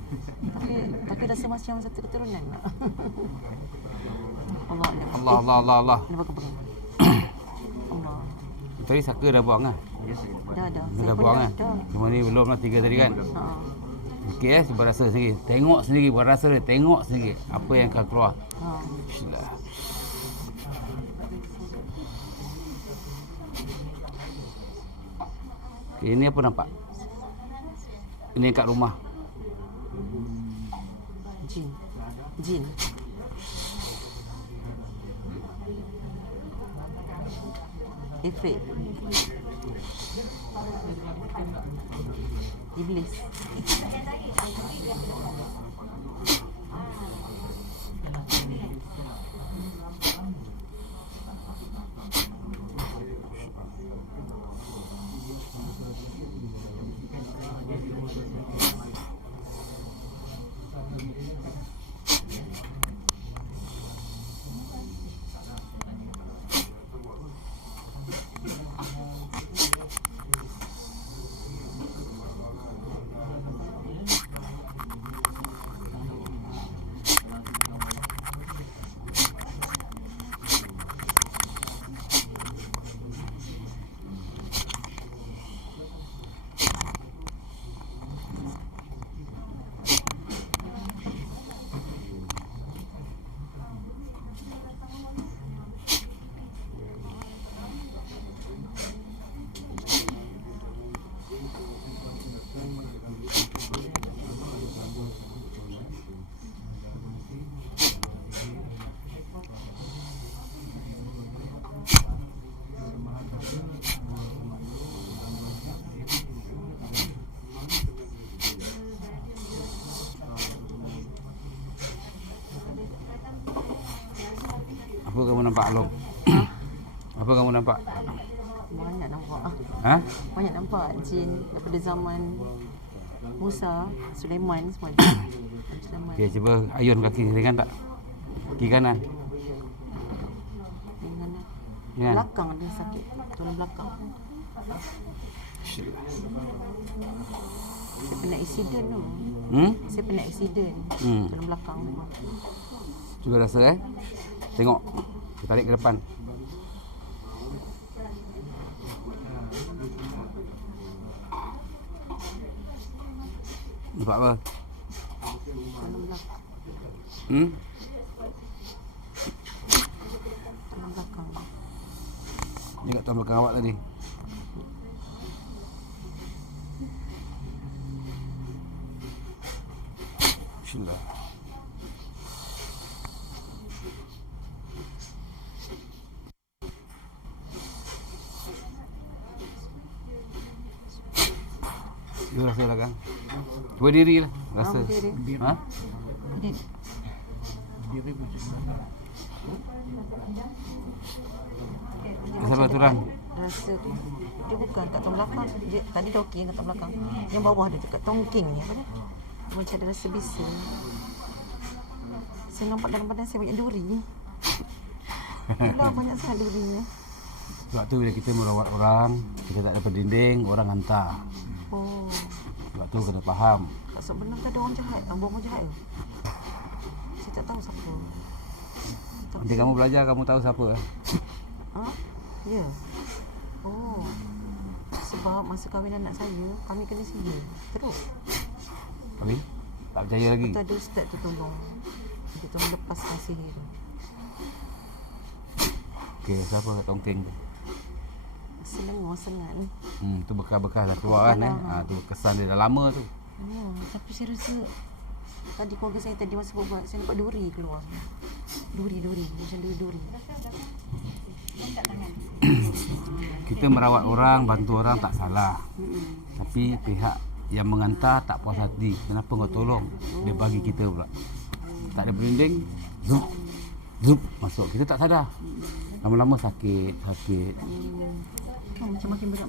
Tapi rasa macam satu keturunan tak? Allah Alam. Allah, Allah, Allah, Allah. Nampak apa? Allah. Tadi Saka dah buang lah. Dah. Dia Saya dah pun buang dah. kan? Cuma ni belum lah, 3 tadi kan? Ha. Okey cuba rasa sendiri. Tengok sendiri, bukan rasa dia. Tengok sendiri apa yang akan keluar. Ha. Bismillah. Okey, ini apa nampak? Ini kat rumah. Jin. Ifrit. Iblis. Apa kamu nampak Long? Apa kamu nampak? Banyak nampak. Ha? Banyak nampak jin daripada zaman Musa, Sulaiman semua ada. Sulaiman. Okey, cuba ayun kaki ringan tak? Kiri kanan. Dengan Ringan. belakang dia sakit. Tulang belakang. Saya pernah accident tu. Saya pernah accident. Tulang belakang tu. Cuba rasa Tengok. Kita tarik ke depan. Nampak apa? Tulang belakang. Tulang belakang. Ni kat tuan belakang awak tadi. Bismillah. Cuba rasa lah kan. Cuba diri lah. Rasa. berdiri. Ha? Ini Siapa turang? rasa tu. Dia bukan kat tulang belakang. Dia, tadi dah okey kat tulang belakang. Yang bawah dia tu kat tongking ni apa dia? Macam ada rasa bising. Saya nampak dalam badan saya banyak duri. Itulah banyak sangat durinya. Sebab tu bila kita merawat orang, kita tak dapat dinding, orang hantar. Oh. Sebab tu kena faham. Tak sebenarnya ada orang jahat. Abang jahat ke? Saya tak tahu siapa. Nanti kamu belajar, kamu tahu siapa. Ha? Ya. Oh. Sebab masa kahwin anak saya, kami kena sihir. Terus. Tapi tak percaya lagi. Kita ada ustaz tu tolong. Kita melepaskan sihir. Okey, siapa kat tongking tu? Selengor sengat. Tu bekas-bekas dah keluar kan tu kesan dia dah lama tu. Tapi saya rasa tadi keluarga saya tadi masa buat saya nampak duri keluar. Duri macam duri. Kita merawat orang, bantu orang tak salah. Tapi pihak yang mengantar tak puas hati. Kenapa kau tolong? Dia bagi kita pula. Tak ada berinding, zup masuk. Kita tak sadar. Lama-lama sakit. Macam makin berat.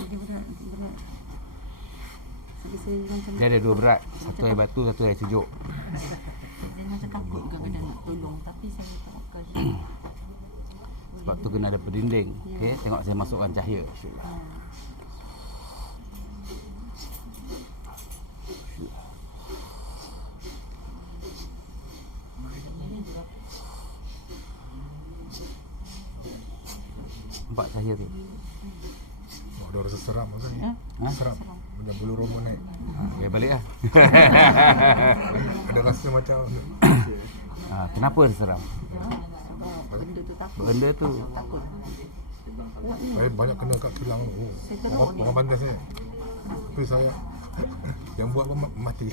Jadi saya macam Dia ada 2 berat. Satu air batu, satu air sejuk. saya macam takut kadang-kadang nak tolong. Tapi saya tawakal. Sebab tu kena ada berdinding. Okey, tengok saya masukkan cahaya. Nampak cahaya tu? Ada rasa seram rasanya. Seram. Macam bulu roma naik. Dia balik lah. Ada rasa macam Kenapa dia seram? Benda tu takut. Benda tu Takut. saya banyak kena kat kilang. Orang bandar saya. Tapi saya yang buat pun mati.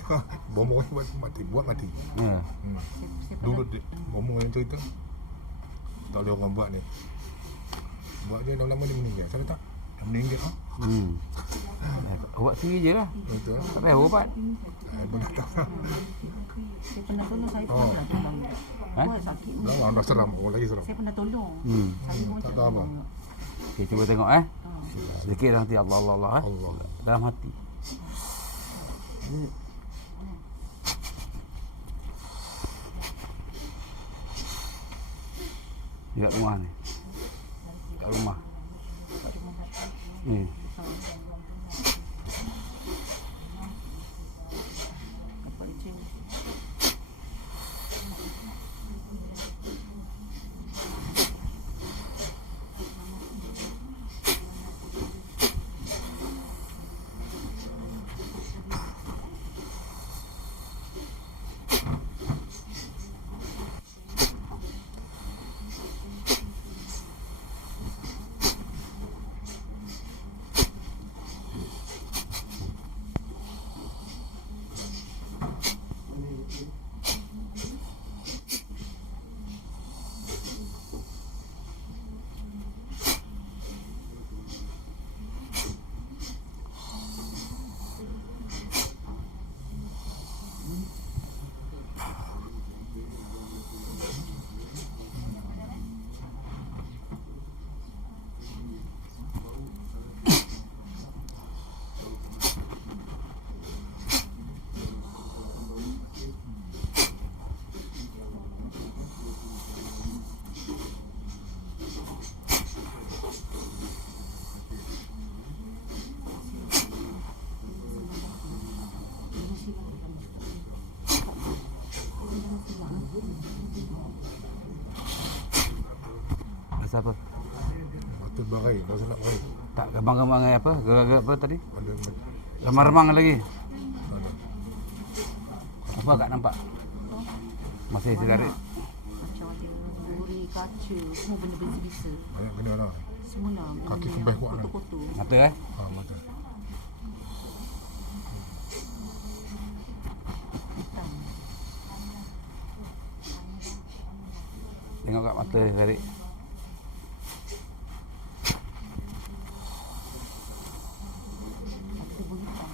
Bomo yang buat mati. Buat mati. ya. Dulu bomo yang cerita. Tak boleh orang buat ni. Buat dia dah lama dia meninggal. Saya kata dah meninggal Ubat sendiri je lah. Betul lah. Tak payah ubat. Saya pun tak tahu. Saya pernah tolong, saya pernah tolong. Buat sakit. Dah seram. Orang lagi seram. Saya pernah tolong. Saya pun Tak macam tahu apa. Okey, cuba tengok Zikir nanti Allah Allah. dalam hati. Dekat rumah ni. Kat rumah. Ni. Nampak dia macam ni. Rasa apa? Mata berai. Rasa nak berai. Tak gambang-gambang apa? Gerak-gerak apa tadi? Ada Remang-remang lagi. ada. Apa tak nampak? Masih sigaret. Macam ada duri, kaca, semua benda bisa-bisa. Banyak kena lah. Semua lah. Kaki kembang kuat lah. Kotor-kotor. Mata Mata. Hitam. Tengok kat mata sigaret. Ada debu hitam.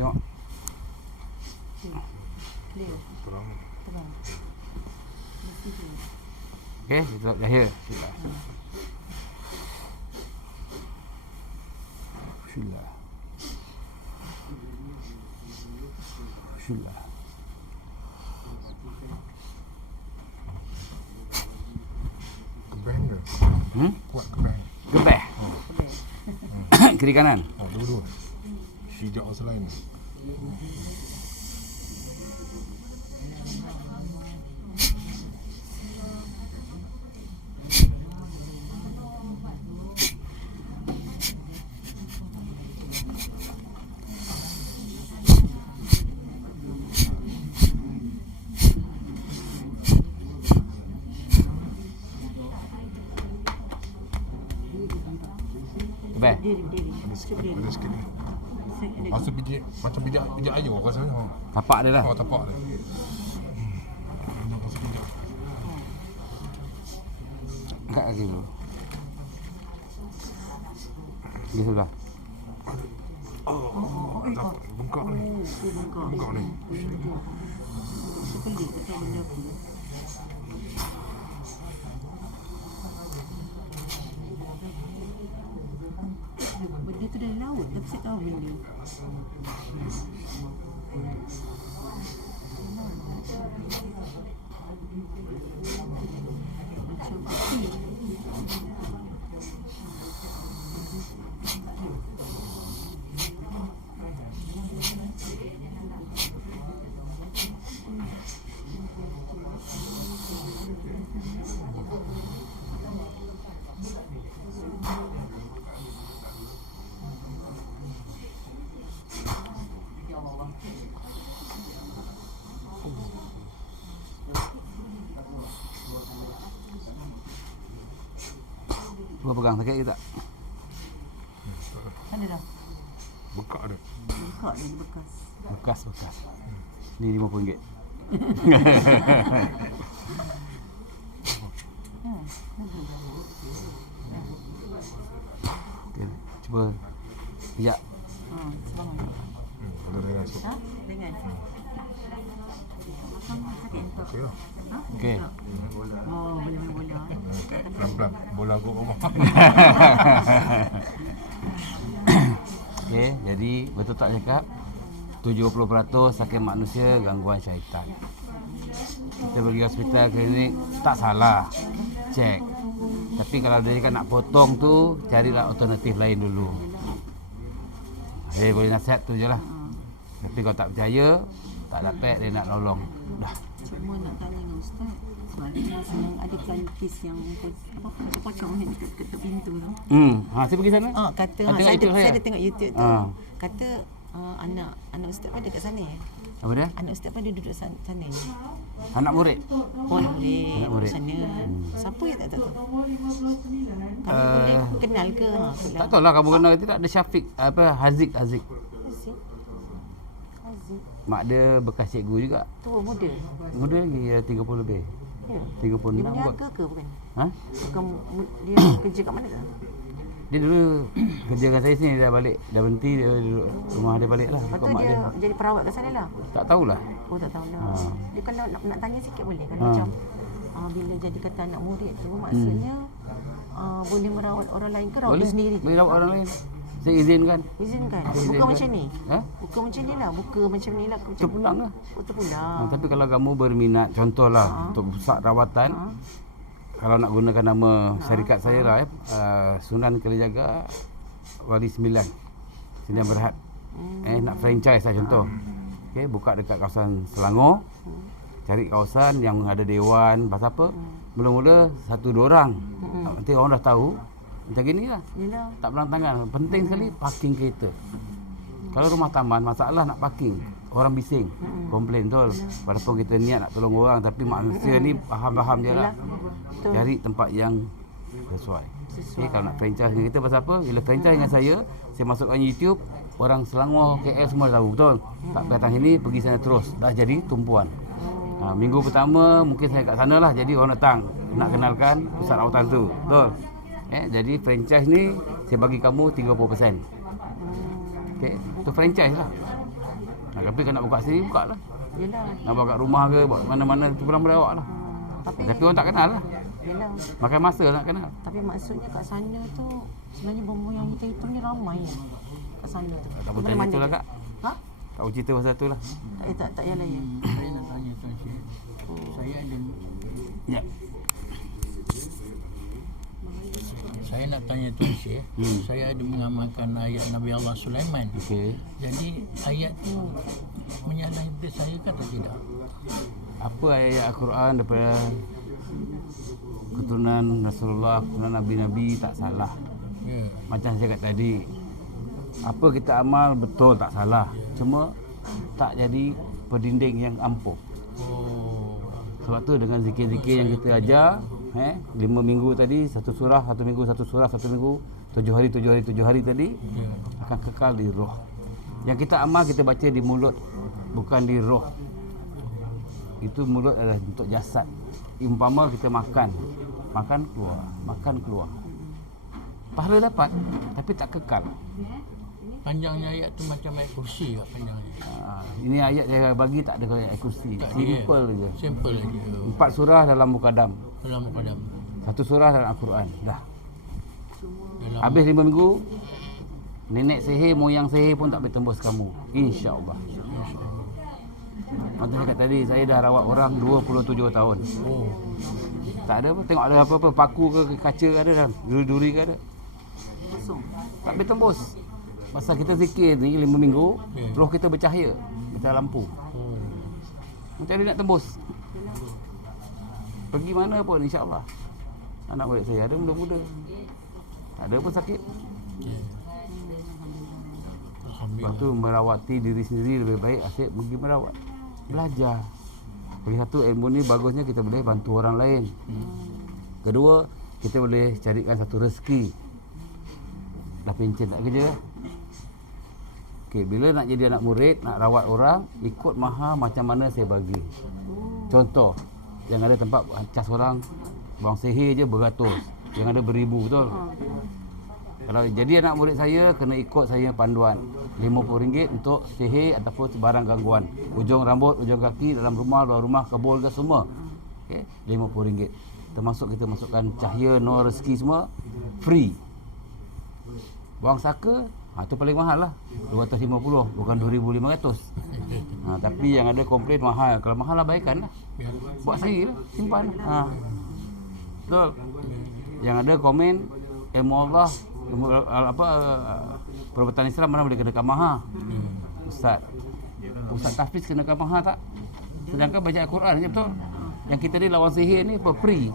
Tengok. Clear. Terang. Terang. Mesti dia. Okey, kita cahaya. Bismillah. Bismillah. Kembang ke? Kuat kembang. Gebeh. Boleh. kiri kanan. Dua-dua. Hijau selain. Baik. Diri. Ada sikit ni. Masa macam pijak ayam rasanya. Tapak dia lah. Tapak dia. Masa pijak. Angkat kaki dulu. Di sebelah. Bengkak ni. Bengkak ni. Pelik tak tahu benda apa. Benda tu dari laut, tapi saya tahu benda. Macam api. Cuba pegang sakit ke tak? Mana dah? Bengkak dia. Buka ni bekas. Bekas. Ni RM50. Okay, cuba pijak. Selamat. Ada dengan sikit. Ha? Dengan. Sakit tak? Okey lah. Ha? Okey. Oh, boleh main bola. Pelan-pelan. Bola aku rumah. Okey, jadi betul tak cakap 70% sakit manusia gangguan syaitan. Kita pergi hospital klinik tak salah. Cek. Tapi kalau dia cakap nak potong tu, carilah alternatif lain dulu. Boleh nasihat tu je lah. Tapi kalau tak percaya, tak dapat dia nak nolong. Dah. Cuma nak tanya dengan Ustaz, sebabnya senang ada kantis yang pocong ni dekat pintu tu. Saya pergi sana. Kata Tengok saya YouTube saya. ada tengok YouTube tu. Kata anak Ustaz pada kat sana ya. Apa dia? Anak Ustaz pada duduk sana ya. Anak murid. Oh, anak Anak murid. sana. Siapa ya tak tahu. Kamu boleh kenal ke? Tak tahu lah kamu kenal ke tidak. Ada Syafiq, Haziq. Aziz. Mak dia bekas cikgu juga. Tua muda. Muda lagi 30 lebih. Ya. 36 Dia buat. berniaga ke bukan? Ha? Bukan dia kerja kat mana tak? Dia dulu kerja dengan saya sini, dah balik. Dah berhenti, dia duduk rumah dia balik lah. Lepas Ikut tu mak dia dia. jadi perawat kat sana lah. Tak tahulah. Oh tak tahu lah. Dia kalau nak tanya sikit boleh kan Ha. macam bila jadi kata anak murid tu maksudnya boleh merawat orang lain ke rawat Boleh dia sendiri je? boleh rawat orang lain. Saya izinkan. Izinkan. Saya Bukan izinkan. macam ni. Ha? Bukan macam ni lah. Buka macam ni lah. Itu pulang lah. Oh terpulang. Tapi kalau kamu berminat, contohlah untuk pusat rawatan, kalau nak gunakan nama syarikat saya lah, Sunan Kalijaga Wali 9 Sdn Berhad. Nak franchise lah contoh. Okey, buka dekat kawasan Selangor. Cari kawasan yang ada dewan, pasal apa? Mula-mula 1-2 orang. Nanti orang dah tahu. Macam gini lah. Yelah. Tak berantangan. Penting sekali parking kereta. Kalau rumah taman, masalah nak parking. Orang bising, komplain betul. Walaupun kita niat nak tolong orang, tapi manusia ni faham-faham je lah. Betul. Cari tempat yang sesuai. Okay, kalau nak franchise dengan kita pasal apa? Bila franchise dengan saya masukkan YouTube, orang Selangor, KL semua dah tahu, betul? Tak datang sini, pergi sana terus. Dah jadi tumpuan. Minggu pertama mungkin saya kat sana lah, jadi orang datang nak kenalkan pusat rawatan tu, betul? Jadi franchise ni saya bagi kamu 30%. Okey, tu franchise lah. Tapi kalau nak buka sendiri, buka lah. Yelah. Nak buka kat rumah ke, buat mana-mana, tu pulang boleh awak lah. Tapi orang tak kenal lah. Yelah. Makan masa nak kenal. Tapi maksudnya kat sana tu sebenarnya bom yang hitam-hitam ni ramai ya. Kat sana tu. Tak boleh tanya tu lah kak. Ha? Tak boleh cerita pasal tu lah. Tak payah layan. Saya nak tanya Tuan Syed. Saya ada Ya. Saya nak tanya Tuan Syekh, saya ada mengamalkan ayat Nabi Allah Sulaiman. Okey. Jadi ayat tu menyalahi hibdis saya ke atau tidak? Apa ayat Al-Quran daripada keturunan Rasulullah, keturunan Nabi-Nabi tak salah. Ya. Macam saya cakap tadi, apa kita amal betul tak salah. Cuma tak jadi pendinding yang ampuh. Oh. Sebab tu dengan zikir-zikir yang kita ajar, 5 minggu tadi, satu surah, satu minggu, satu surah, satu minggu, 7 hari, 7 hari, 7 hari tadi, Ya. akan kekal di roh. Yang kita amal, kita baca di mulut, bukan di roh. Itu mulut adalah untuk jasad. Umpama kita makan keluar. Pahala dapat, tapi tak kekal. Panjangnya ayat tu macam ayat kursi kat panjangnya. Ini ayat saya bagi tak ada ayat kursi. Tak ada, Simple je. Simple aja. 4 surah dalam Mukadam. Dalam Mukadam. 1 surah dalam Al-Quran. Dah. Dalam Habis 5 minggu, nenek sihir, moyang sihir pun tak boleh tembus kamu. InsyaAllah. Macam saya kata tadi, saya dah rawat orang 27 tahun. Oh. Tak ada apa, tengok ada apa-apa, paku ke kaca ke ada dalam, duri-duri ke ada. Kosong. Tak boleh tembus. Pasal kita zikir ni 5 minggu, Ya. roh kita bercahaya. Kita lampu. Oh. Macam mana nak tembus? Pergi mana pun insyaAllah. Anak murid saya ada muda-muda. Tak ada pun sakit. Ya. Lepas Alhamdulillah. tu merawati diri sendiri lebih baik asyik pergi merawat. Belajar. Lagi satu, ilmu ni bagusnya kita boleh bantu orang lain. Kedua, kita boleh carikan satu rezeki. Dah pencen tak kerja. Okey, bila nak jadi anak murid, nak rawat orang, ikut maha macam mana saya bagi. Contoh, yang ada tempat cas orang, buang sihir je beratus. Yang ada beribu, betul? Kalau jadi anak murid saya, kena ikut saya panduan. RM50 untuk sihir ataupun barang gangguan. Ujung rambut, ujung kaki, dalam rumah, luar rumah, kebul ke semua. Okay, RM50. Termasuk kita masukkan cahaya, nur, rezeki semua, free. Buang saka, itu paling mahal lah. 250, bukan 2,500. Tapi yang ada komplain mahal. Kalau mahal abaikan lah. Buat sendiri lah, simpan. Betul. Yang ada komen, ilmu Allah, ilmu perbuatan Islam mana boleh kenakan maha. Ustaz Hafiz kenakan maha tak? Sedangkan baca Al-Quran je, betul. Yang kita ni lawan sihir ni apa free.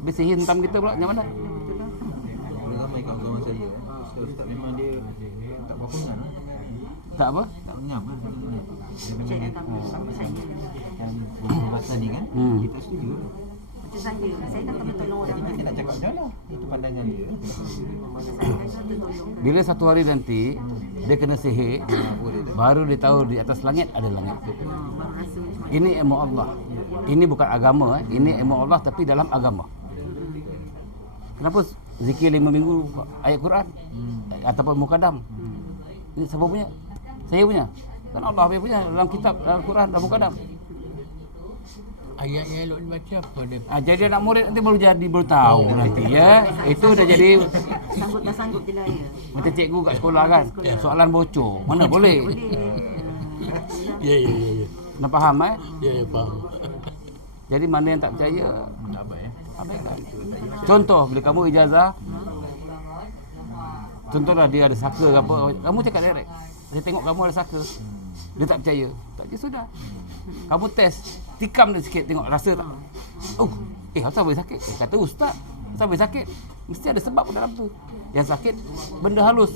Habis sihir hentam kita pula macam mana? Ada ramai kawan-kawan saya Ustaz memang dia tak berapa ngam. Tak apa? Tak ngam lah. Dia memang dia yang perubatan ni kan, kita setuju. Macam saya kan kena tolong orang Jadi lain. kita nak cakap macam mana? Itu pandangan dia. Macam saya kan kena tolong. Bila satu hari nanti dia kena sihir, baru dia tahu di atas langit ada langit. Baru rasa macam Ini ilmu Allah. Ini bukan agama, ini ilmu Allah tapi dalam agama. Kenapa zikir 5 minggu ayat Quran ataupun Mukadam? Ini siapa punya? Saya punya. Kan Allah punya dalam kitab, dalam Quran, dalam Mukadam. Ayat yang elok dibaca apa dia? Jadi anak murid nanti baru tahu nanti ya. Itu dah jadi sanggup tak sanggup je lah ya. macam cikgu kat sekolah kan. Soalan bocor. Mana boleh? Ya. Nak faham Ya, faham. Jadi mana yang tak percaya, Tak apa ya. abaikan. Contoh bila kamu ijazah, contohlah dia ada saka ke apa, kamu cakap direct. Saya tengok kamu ada saka. Dia tak percaya. Tak percaya sudah. Kamu test, tikam dia sikit tengok rasa tak. Asal boleh sakit? Kata ustaz, asal boleh sakit? Mesti ada sebab dalam tu. Yang sakit benda halus.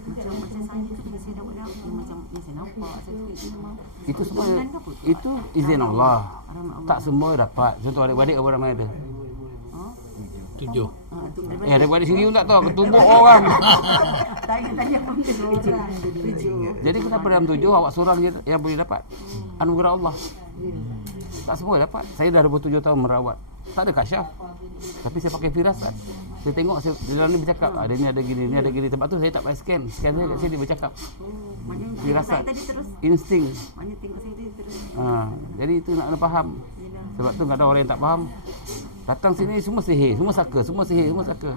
Macam saya tu bila saya dapat macam yang saya nampak saya tu memang Itu semua kebetulan ke apa? itu izin Allah. Rahmat Allah. Tak semua dapat. Contoh adik-adik apa ramai ada. 7. Tu Adik-adik sendiri pun tak tahu ketumbuk orang. tanya pun dia tujuh. Jadi kenapa dalam 7 awak seorang je yang boleh dapat anugerah Allah. Tak semua dapat. Saya dah 27 tahun merawat. Tak ada kasyaf. Tapi saya pakai firasat. Saya tengok di dalam ni bercakap, ada ni ada gini, ni ada gini. Tempat tu saya tak payah scan. Scan saya kat sini dia bercakap. Maknanya tengok Firasat. saya tadi terus. Insting. Maknanya tengok saya tadi terus. Jadi itu nak kena faham. Sebab tu kadang orang yang tak faham. Datang sini semua sihir, semua saka, semua sihir, semua saka.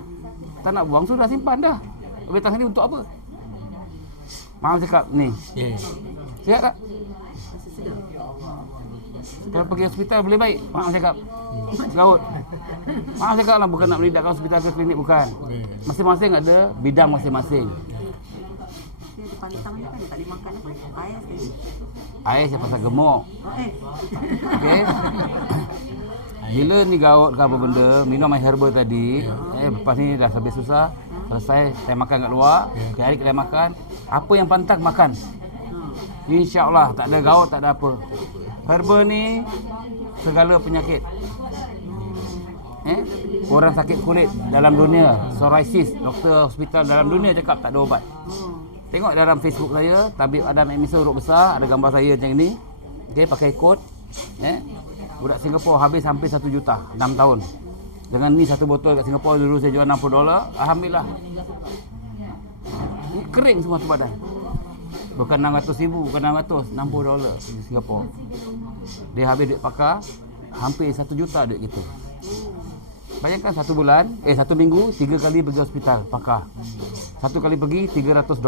Tak nak buang sudah simpan dah. Datang sini untuk apa? Maaf cakap ni. Ya. Sihat tak? Kalau pergi hospital boleh baik. Maaf cakap. Laut. Maaf cakap lah, bukan nak melidakkan hospital ke klinik, bukan. Masing-masing ada bidang masing-masing. Dia ada pantang ni kan, dia tak boleh makan apa? Ais tadi. Ais yang pasal gemuk. Okey. Bila ni gaut ke apa benda, minum air herbal tadi, lepas ni dah habis susah, selesai saya makan kat luar, hari kedai makan, apa yang pantang makan. InsyaAllah tak ada gaut, tak ada apa. Herbal ni segala penyakit. Orang sakit kulit dalam dunia, psoriasis, doktor hospital dalam dunia cakap tak ada ubat. Tengok dalam Facebook saya, Tabib Adam Emiso huruf besar, ada gambar saya macam ni. Okey, pakai kod. Budak Singapura habis hampir 1 juta, 6 tahun. Dengan ni satu botol kat Singapura dulu saya jual $60. Alhamdulillah. Ni kering semua tu badan. Bukan 600,000, bukan 600, $60 di Singapura. Dia habis duit pakar, hampir 1 juta duit kita. Bayangkan 1 bulan, 1 minggu 3 kali pergi hospital pakar. 1 kali pergi $300.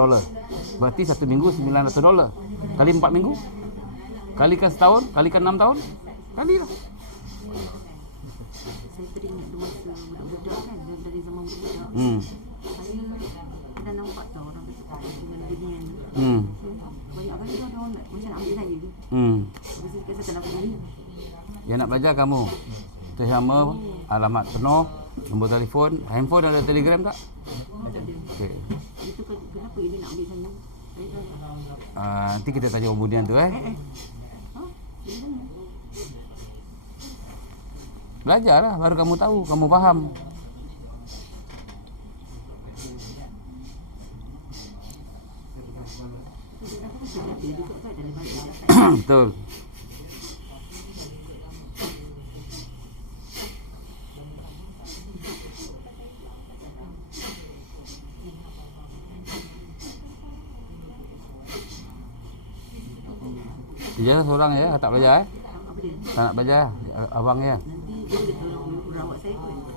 Berarti 1 minggu $900. Kali 4 minggu. Kalikan setahun, kalikan 6 tahun. Kalilah. Saya teringat dulu masa budak-budak kan, dari zaman budak. Saya dah nampak tau orang kata dengan dunia ni. Banyak kali orang nak macam nak ambil saya tu. Habis tu saya tak nak pergi. Yang nak belajar kamu. Tu sama, alamat penuh, nombor telefon, handphone ada Telegram tak? Okey. Itu kenapa dia nak ambil saya? Nanti kita tanya Obudian tu Belajarlah baru kamu tahu, kamu faham. Betul. Dia seorang ya, tak belajar Tak nak belajar, abang ya.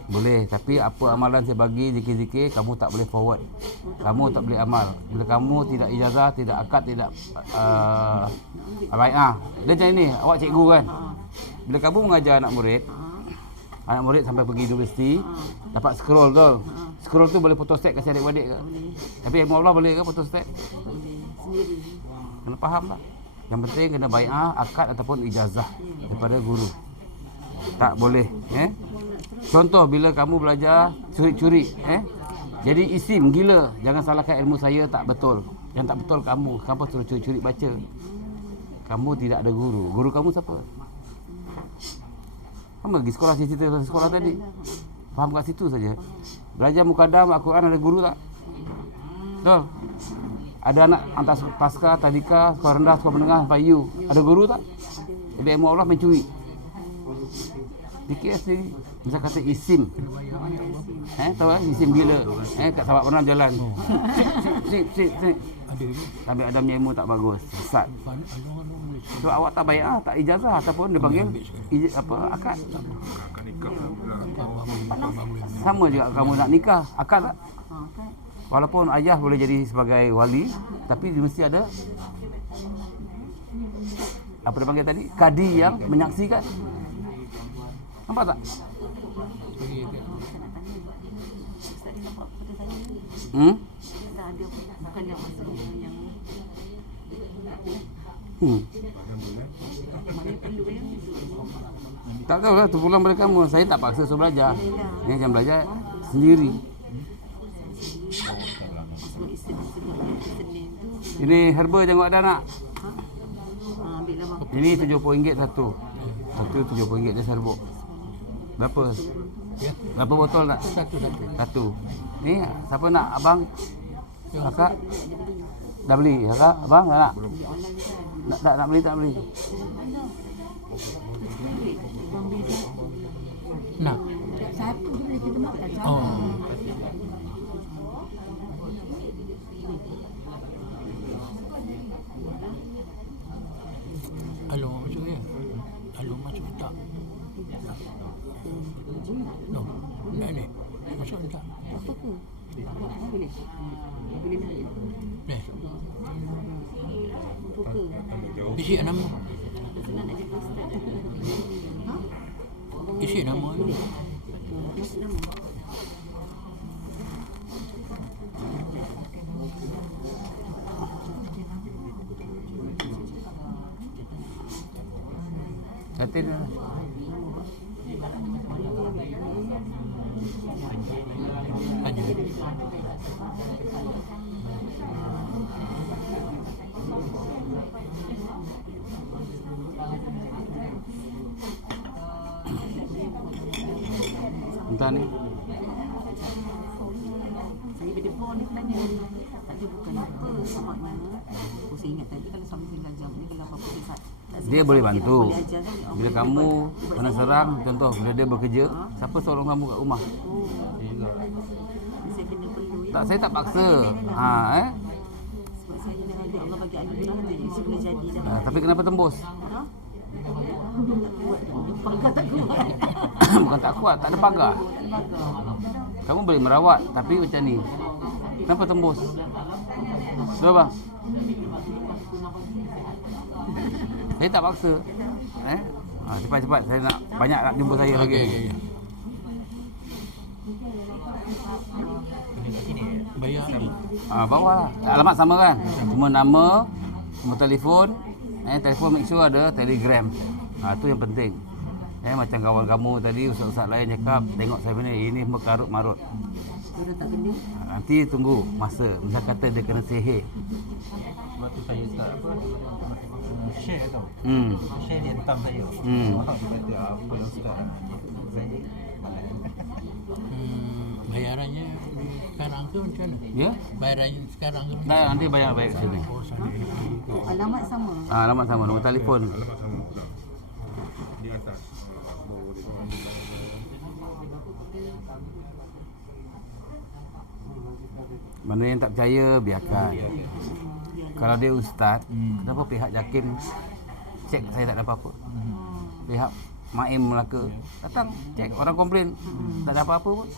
Boleh, tapi apa amalan saya bagi zikir-zikir kamu tak boleh forward. Kamu tak boleh amal. Bila kamu tidak ijazah, tidak akad, tidak bai'ah. Dia macam ni, awak cikgu kan. Bila kamu mengajar anak murid sampai pergi universiti, dapat scroll tu. Scroll tu boleh photostat kasih adik-adik ke? Tapi ilmu Allah boleh ke photostat? Kena faham tak? Yang penting kena bai'ah, akad ataupun ijazah daripada guru. Tak boleh, Contoh bila kamu belajar curi-curi, jadi isim gila, jangan salahkan ilmu saya tak betul. Yang tak betul kamu, kenapa suruh curi-curi baca? Kamu tidak ada guru. Guru kamu siapa? Kamu pergi sekolah cerita sekolah tadi. Faham kat situ saja. Belajar mukadam Al-Quran ada guru tak? Betul? Ada anak hantar pasca, tadika, sekolah rendah, sekolah menengah sampai U. Ada guru tak? Jadi ilmu Allah mencuri. Fikir sendiri. Misal kata isim. Tahu kan? Isim gila. Kat sahabat pernah jalan. Sip. Tapi ada ilmu tak bagus. Sesat. So awak tak baik tak ijazah ataupun dia panggil akad. Sama juga kamu nak nikah, akad tak? Walaupun ayah boleh jadi sebagai wali, tapi dia mesti ada apa dia panggil tadi? Kadi yang menyaksikan. Nampak tak? Tak tahu lah, terpulang pada kamu. Saya tak paksa suruh belajar. Ini jangan belajar sendiri. Ini herba tengok ada nak? Ini RM70 satu. Satu RM70 dia serbuk. Berapa? Berapa botol nak? Satu. Ni siapa nak? Abang? Kakak? Dah beli? Kakak? Abang tak nak? Tak beli, tak beli. Nak? Satu je boleh kita makan sama. Oh. Alung masuk ya? Alung masuk tak? No. Nenek. Masuk tak? Apa tu? Boleh. Boleh nak. Eh. Apa ke? Isi nama. Senang nak jadi ustaz. Isi nama. Masuk nama. Hati dia. Entah ni. Saya bila phone ni tanya. Tadi bukan apa maknanya. Saya ingat tadi kalau suami tinggal jam ni kalau apa-apa dia Dia boleh bantu. boleh ajar kan. Bila kamu kena serang, contoh bila dia bekerja, siapa tolong kamu kat rumah? Saya kena perlu ya. Tak, saya tak paksa. Sebab saya dah ada Allah bagi anugerah tadi. Saya boleh jadi dah. Tapi kenapa tembus? Ha? Tak kuat. Pagar tak kuat. Bukan tak kuat, tak ada pagar. Kamu boleh merawat, tapi macam ni. Kenapa tembus? Betul bang? Saya tak paksa. Cepat-cepat, saya nak banyak nak jumpa saya lagi. Bayar ni. Bawah lah. Alamat sama kan? Cuma nama, nombor telefon. Telefon make sure ada Telegram. Itu yang penting. Macam kawan kamu tadi, ustaz-ustaz lain cakap, tengok saya ni, ini berkarut marut. Sudah tak kena. Nanti tunggu masa. Misal kata dia kena sihir. Sebab tu saya start share tau. Share dia hentam saya. Orang dia kata apa yang ustaz. Saya Bayarannya sekarang tu macam mana? Ya? Bayarannya sekarang tu. Dah, nanti bayar baik kat sini. Alamat sama. Alamat sama, nombor telefon. Alamat sama pula. Di atas. Bawah di bawah. Mana yang tak percaya, biarkan. Kalau dia ustaz, kenapa pihak JAKIM cek saya tak ada apa-apa? Pihak Maim Melaka datang cek, orang komplain tak ada apa-apa pun.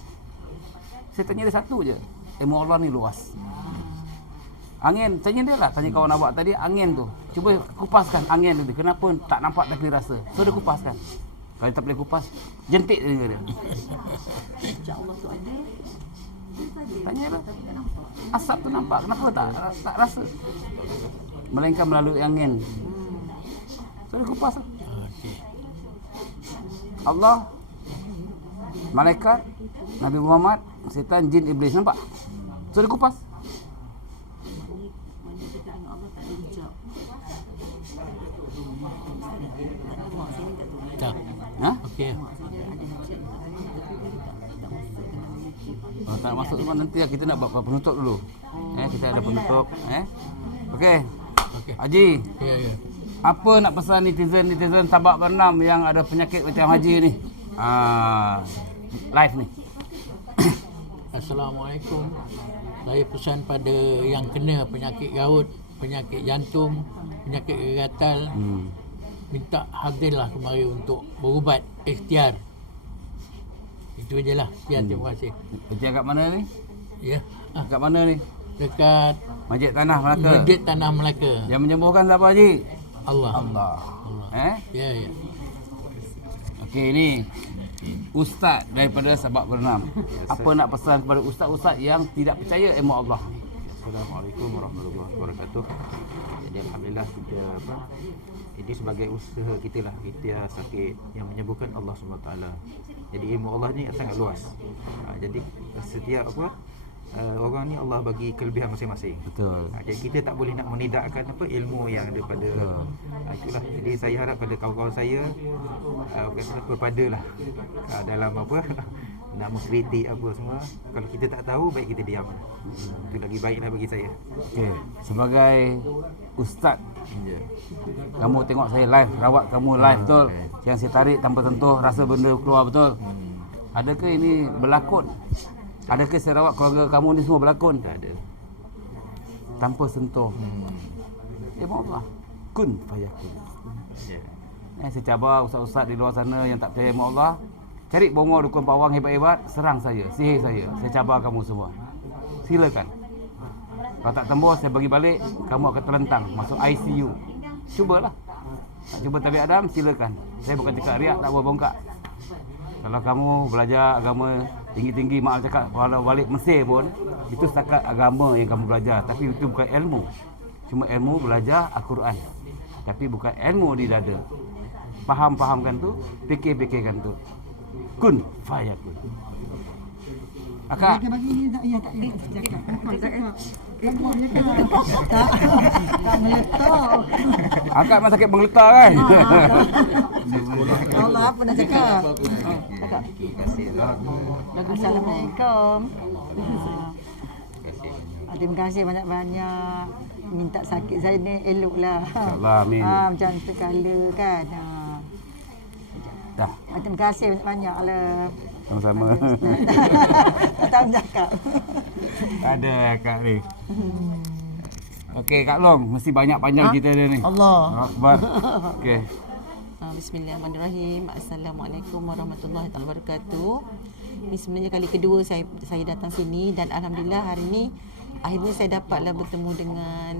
Saya tanya dia satu je, ilmu Allah ni luas. Angin, tanya dia lah, tanya kawan awak tadi, angin tu cuba kupaskan angin tu, kenapa tak nampak tapi rasa. So dia kupaskan. Kalau dia tak boleh kupas, jentik dia. InsyaAllah tu ada. Tanya lah, asap tu nampak, kenapa tak rasa? Melainkan melalui angin. So dia kupas lah. Allah, malaikat, Nabi Muhammad, setan, jin, iblis, nampak? So dia kupas. Mana kita tengok Allah tak ada hijab. Mak saya ni tak tahu. Tak. Ha? Okey. Mak saya ada hijab. Tak masuk ke dalam hijab. Kalau tak masuk tu nanti lah kita nak buat penutup dulu. Kita ada penutup. Okey. Okey. Haji, Ya, ya. apa nak pesan netizen Sabak Bernam yang ada penyakit macam Haji ni? Live ni. Assalamualaikum. Saya pesan pada yang kena penyakit gaut, penyakit jantung, penyakit gatal, minta hadirlah kemari untuk berubat ikhtiar. Itu je lah. Sekian, terima kasih. Kerja kat mana ni? Ya. Kat mana ni? Dekat Masjid Tanah Melaka. Masjid Tanah Melaka. Yang menyembuhkan siapa Haji? Allah. Allah. Ya, ya. Okey, ni ustaz daripada Sabak Bernam. Apa nak pesan kepada ustaz-ustaz yang tidak percaya ilmu Allah? Assalamualaikum warahmatullahi wabarakatuh. Jadi alhamdulillah kita ini sebagai usaha kita lah, kita sakit yang menyembuhkan Allah SWT. Jadi ilmu Allah ni sangat luas. Jadi setiap orang ni Allah bagi kelebihan masing-masing. Betul. Jadi kita tak boleh nak menidakkan ilmu yang daripada itulah. Jadi saya harap pada kawan-kawan saya berpadalah dalam nak mengkritik apa semua. Kalau kita tak tahu, baik kita diam. Itu lagi baiklah bagi saya. Okey, sebagai ustaz, kamu tengok saya live, rawat kamu live betul. Yang saya tarik tanpa sentuh, rasa benda keluar betul. Adakah ini berlakon? Adakah saya rawat keluarga kamu ni semua berlakon? Tak ada. Tanpa sentuh. Ilmu Allah. Kun fayakun. Saya cabar ustaz-ustaz di luar sana yang tak percaya ilmu Allah, cari bongo dukun pawang hebat-hebat, serang saya, sihir saya. Saya cabar kamu semua. Silakan. Kalau tak tembus, saya bagi balik, kamu akan terlentang masuk ICU. Cubalah. Tak cuba Tabi Adam, silakan. Saya bukan cakap riak, tak boleh bongkak. Kalau kamu belajar agama tinggi-tinggi, mak cakap kalau balik Mesir pun itu setakat agama yang kamu belajar, tapi itu bukan ilmu. Cuma ilmu belajar Al-Quran, tapi bukan ilmu di dada. Faham-fahamkan tu, fikir-fikirkan tu. Kun fayakun. Akak, Bagi ni tak, ya tak boleh cakap. Tak meletak. akak memang sakit penggeletar kan? Allah apa nak cakap? Assalamualaikum. Terima kasih banyak-banyak. Minta sakit saya ni eloklah. InsyaAllah, amin. Macam sekala kan. Dah, Terima kasih banyak-banyak lah. sama-sama. Tak cakap. Ada akak ni. Okey, Kak Long, mesti banyak panjang cerita dia ni. Allah. Akbar. Okey. Bismillahirrahmanirrahim. Assalamualaikum warahmatullahi wabarakatuh. Ini sebenarnya kali kedua saya datang sini dan alhamdulillah hari ni akhirnya saya dapatlah bertemu dengan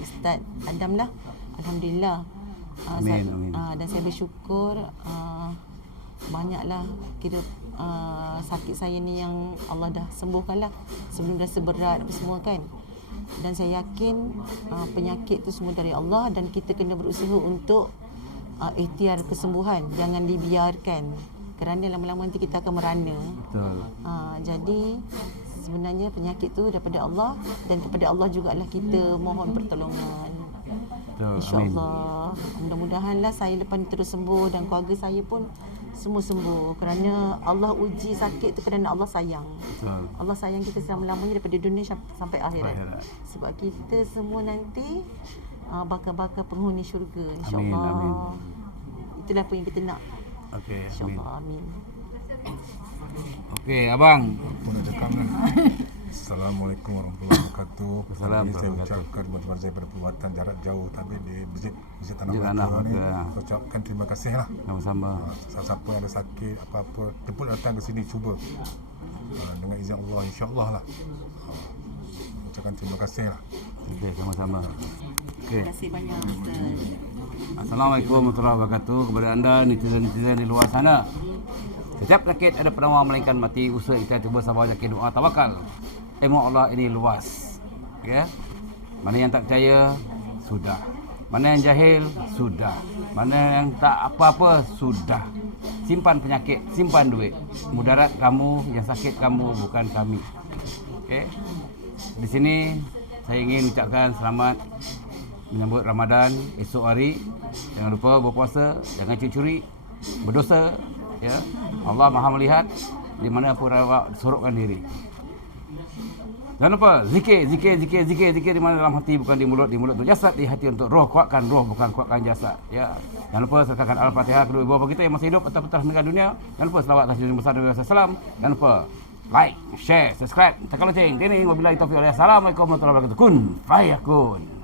Ustaz Adam lah. Alhamdulillah. Amin, amin. Dan saya bersyukur banyaklah kira sakit saya ni yang Allah dah sembuhkan lah. Sebelum rasa berat apa semua kan. Dan saya yakin penyakit tu semua dari Allah dan kita kena berusaha untuk ikhtiar kesembuhan, jangan dibiarkan kerana lama-lama nanti kita akan merana. Betul. Jadi sebenarnya penyakit tu daripada Allah dan kepada Allah jugalah kita mohon pertolongan. Betul. InsyaAllah. Mudah-mudahanlah saya lepas ni terus sembuh dan keluarga saya pun semua sembuh kerana Allah uji sakit tu kerana Allah sayang. Betul. Allah sayang kita selama-lamanya daripada dunia sampai akhirat. Akhirat. Sebab kita semua nanti bakal-bakal penghuni syurga Amin, insya-Allah. amin. Itulah apa yang kita nak. Okey, amin. Insya-Allah. Amin. Okey, abang. Pun ada kangen. Assalamualaikum warahmatullahi wabarakatuh. Waalaikumsalam Saya warahmatullahi ucapkan kepada saya berperbuatan jarak jauh tapi di masjid Tanah Masjid Tanah Melaka ni. Melaka. Saya ucapkan terima kasih lah. Sama-sama. Siapa yang ada sakit apa-apa jemput datang ke sini cuba. Dengan izin Allah insya-Allah lah. Ucapkan terima kasih lah. Okey, sama-sama. Okey. Terima kasih banyak Ustaz. Assalamualaikum warahmatullahi wabarakatuh kepada anda netizen-netizen di luar sana. Setiap sakit ada penawar melainkan mati. Usaha kita cuba sabar, yakin, doa, tawakal. Ilmu Allah ini luas. Ya. Mana yang tak percaya sudah. Mana yang jahil sudah. Mana yang tak apa-apa sudah. Simpan penyakit, simpan duit. Mudarat kamu, yang sakit kamu, bukan kami. Okey. Di sini saya ingin ucapkan selamat menyambut Ramadan esok hari. Jangan lupa berpuasa, jangan curi-curi, berdosa, ya. Allah Maha melihat di mana pun awak sorokkan diri. Jangan lupa zikir di mana dalam hati bukan di mulut untuk jasad, di hati untuk roh, kuatkan roh bukan kuatkan jasad, ya. Jangan lupa sertakan Al-Fatihah kedua ibu bapa kita yang masih hidup atau petas meninggal dunia. Jangan lupa selawat atas Nabi besar Nabi sallallahu. Jangan lupa like, share, subscribe, tekan lonceng. Ini wabillahi taufiq wal hidayah. Assalamualaikum warahmatullahi wabarakatuh. Kun fayakun.